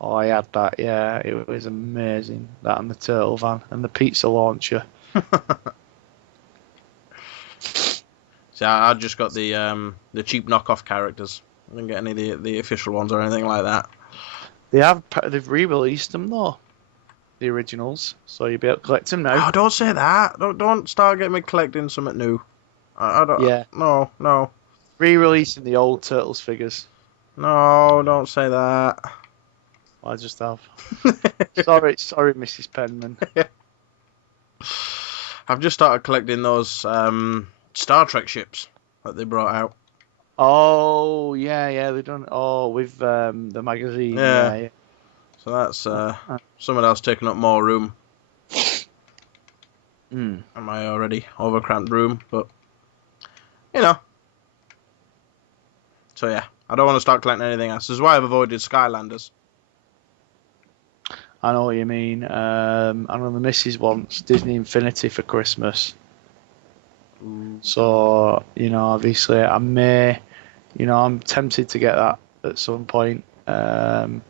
Oh, I had that. Yeah, it was amazing. That and the turtle van and the pizza launcher. See, I just got the cheap knockoff characters. I didn't get any of the official ones or anything like that. They've re-released them though, the originals, so you'll be able to collect them now. Oh, don't say that. Don't start getting me collecting something new. I don't. Yeah. No. Re-releasing the old Turtles figures. No, don't say that. I just have. sorry, Mrs. Penman. I've just started collecting those Star Trek ships that they brought out. Oh, yeah, they've done. Oh, with the magazine. Yeah. So that's someone else taking up more room. In my already overcramped room, but So yeah, I don't want to start collecting anything else. This is why I've avoided Skylanders. I know what you mean. I know the missus wants Disney Infinity for Christmas. So, obviously I may, I'm tempted to get that at some point. I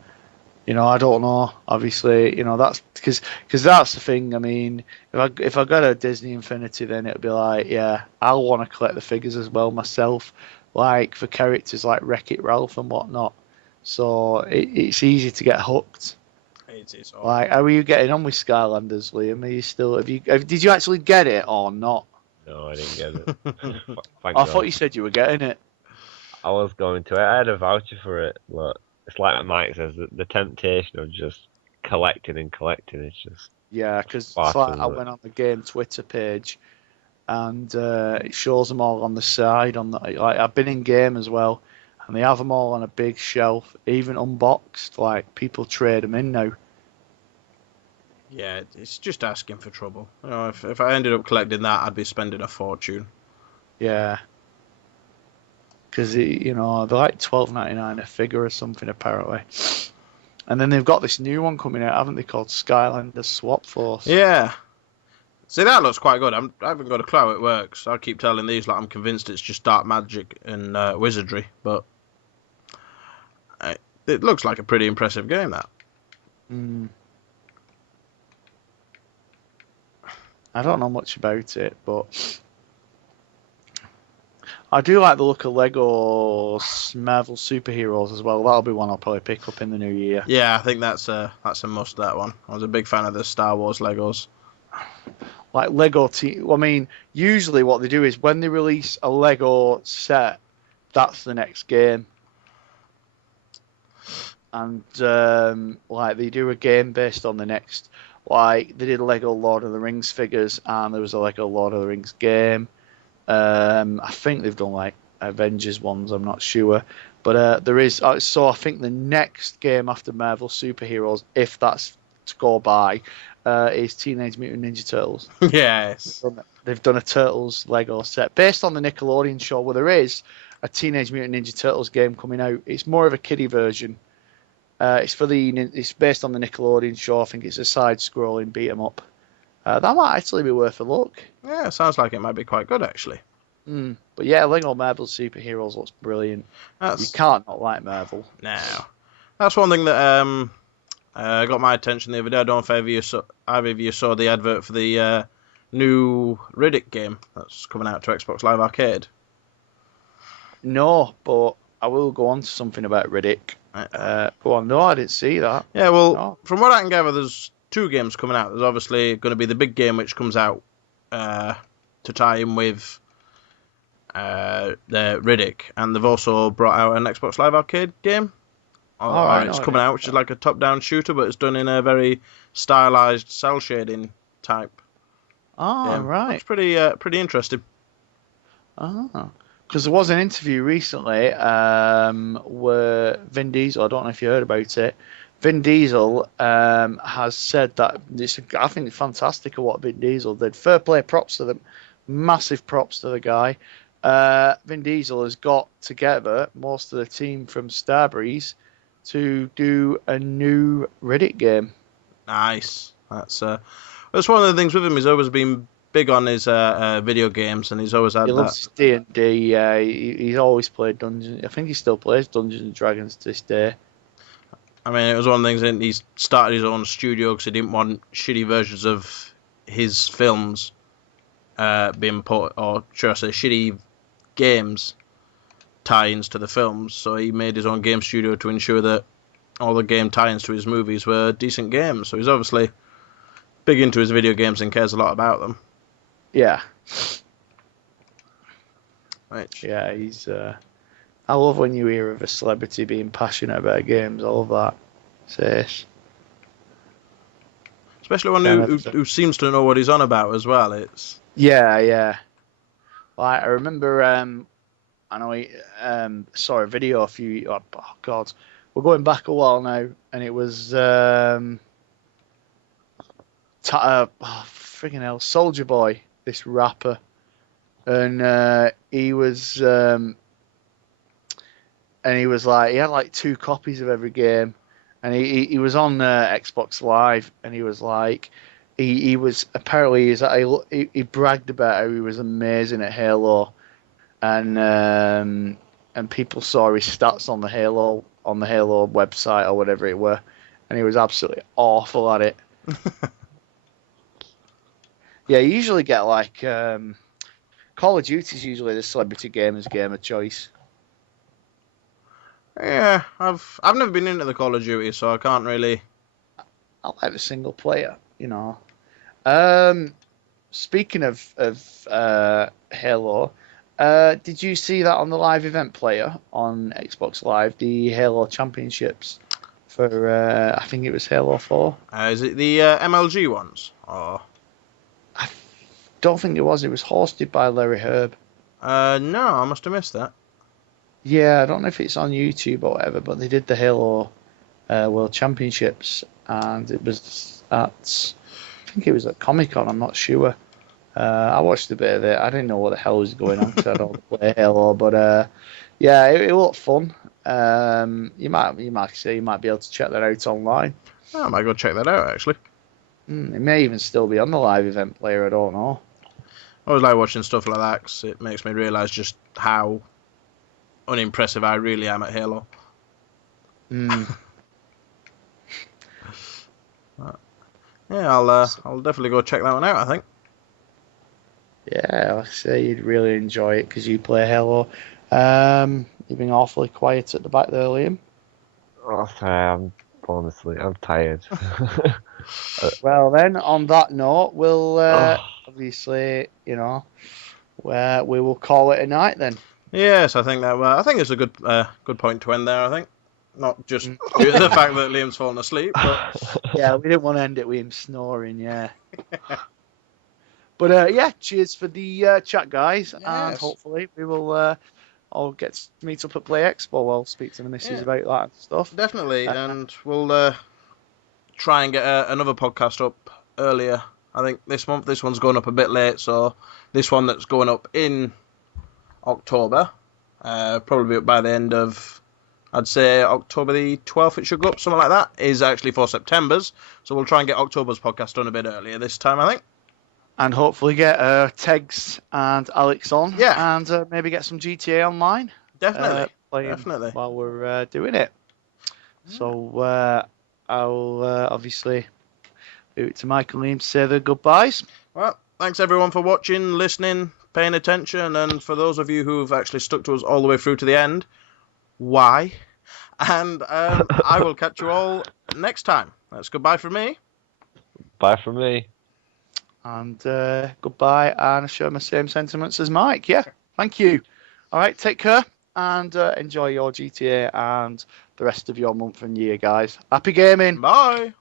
don't know. Obviously, that's because that's the thing. I mean, if I got a Disney Infinity, then it'll be like, yeah, I'll want to collect the figures as well myself, like for characters like Wreck-It Ralph and whatnot. So it's easy to get hooked. Like, how are you getting on with Skylanders, Liam? Are you still? Did you actually get it or not? No, I didn't get it. I thought you said you were getting it. I was going to. I had a voucher for it, but it's like Mike says, the temptation of just collecting and collecting is just... Yeah, because it's like I went on the game Twitter page, and it shows them all on the side. Like I've been in game as well, and they have them all on a big shelf, even unboxed. Like people trade them in now. Yeah, it's just asking for trouble. If I ended up collecting that, I'd be spending a fortune. Yeah. Because they're like $12.99 a figure or something apparently, and then they've got this new one coming out, haven't they? Called Skylanders Swap Force. Yeah. See, that looks quite good. I haven't got a clue how it works. I keep telling these like I'm convinced it's just dark magic and wizardry, but it looks like a pretty impressive game. That. I don't know much about it, but I do like the look of Lego Marvel superheroes as well. That'll be one I'll probably pick up in the new year. Yeah, I think that's a must. That one. I was a big fan of the Star Wars Legos. Like Lego I mean, usually what they do is when they release a Lego set, that's the next game. And like they do a game based on the next. Like they did Lego Lord of the Rings figures, and there was a Lego Lord of the Rings game. I think they've done like Avengers ones. I'm not sure, but there is. So I think the next game after Marvel Superheroes, if that's to go by, is Teenage Mutant Ninja Turtles. Yes. They've done a Turtles Lego set based on the Nickelodeon show, where there is a Teenage Mutant Ninja Turtles game coming out. It's more of a kiddie version. It's based on the Nickelodeon show. I think it's a side-scrolling beat 'em up. That might actually be worth a look. Yeah, sounds like it might be quite good actually. But yeah, Lego Marvel Superheroes looks brilliant. You can't not like Marvel. No. That's one thing that got my attention the other day. I don't know if either of you saw the advert for the new Riddick game that's coming out to Xbox Live Arcade. No, but I will go on to something about Riddick. Go on. No, I didn't see that. Yeah, well, No. from what I can gather, there's 2 games coming out. There's obviously going to be the big game which comes out to tie in with the Riddick, and they've also brought out an Xbox Live Arcade game. It's coming out, which is like a top-down shooter, but it's done in a very stylized cell shading type. Oh, right. It's pretty interesting. Oh. Because there was an interview recently where Vin Diesel, I don't know if you heard about it, Vin Diesel has said that, I think it's fantastic what Vin Diesel did. Fair play, props to them. Massive props to the guy. Vin Diesel has got together most of the team from Starbreeze to do a new Riddick game. Nice. That's one of the things with him. He's always been big on his video games, and he's always had He loves D&D. He's always played Dungeons. I think he still plays Dungeons and Dragons to this day. I mean, it was one of the things that he started his own studio because he didn't want shitty versions of his films being put, or should I say, shitty games tie-ins to the films. So he made his own game studio to ensure that all the game tie-ins to his movies were decent games. So he's obviously big into his video games and cares a lot about them. Yeah. Which, Yeah, he's. I love when you hear of a celebrity being passionate about games. I love that. Says. especially one who seems to know what he's on about as well. It's Yeah. Like I remember, I know he saw a video a few. Oh God, we're going back a while now, and it was friggin' hell, Soldier Boy, this rapper, and he was like, he had like 2 copies of every game, and he was on Xbox Live, and he was like, he was apparently he bragged about how he was amazing at Halo, and people saw his stats on the Halo website or whatever it were, and he was absolutely awful at it. Yeah, you usually get like Call of Duty is usually the celebrity gamer's game of choice. yeah. I've never been into the Call of Duty, so I can't really. I like the single player, you know. Speaking of Halo, did you see that on the live event player on Xbox Live, the Halo Championships for I think it was Halo 4? Is it the MLG ones? Or I don't think it was. It was hosted by Larry Herb. no, I must have missed that. Yeah, I don't know if it's on YouTube or whatever, but they did the Halo World Championships, and it was at, I think it was at Comic-Con, I'm not sure. I watched a bit of it. I didn't know what the hell was going on because I don't play Halo, but yeah, it looked fun. You might be able to check that out online. Oh, I might go check that out actually. It may even still be on the live event player. I don't know. I always like watching stuff like that because it makes me realise just how unimpressive I really am at Halo. Yeah, I'll definitely go check that one out, I think. Yeah, like I say, you'd really enjoy it because you play Halo. You've been awfully quiet at the back there, Liam. Oh, sorry, I'm falling asleep. I'm tired. Well, then, on that note, we'll Oh. obviously, we will call it a night then. Yes, I think it's a good point to end there. I think, not just due to the fact that Liam's fallen asleep, but Yeah, we didn't want to end it with him snoring. Yeah. But yeah, cheers for the chat, guys, and Yes. hopefully we will all get to meet up at Play Expo. I'll speak to the missus about that and stuff. definitely, and we'll try and get another podcast up earlier. I think this month. This one's going up a bit late, so this one that's going up in October, probably up by the end of, I'd say October the 12th. It should go up, something like that. Is actually for September's, so we'll try and get October's podcast done a bit earlier this time, I think. And hopefully get Tegs and Alex on, and maybe get some GTA Online. Definitely. While we're doing it. So I'll obviously leave it to Michael and Liam to say their goodbyes. Well, thanks everyone for watching, listening, paying attention, and for those of you who've actually stuck to us all the way through to the end, why? And I will catch you all next time. That's goodbye from me. Bye from me. And goodbye, and I share my same sentiments as Mike. Yeah, thank you. All right, take care, and enjoy your GTA and the rest of your month and year, guys. Happy gaming. Bye.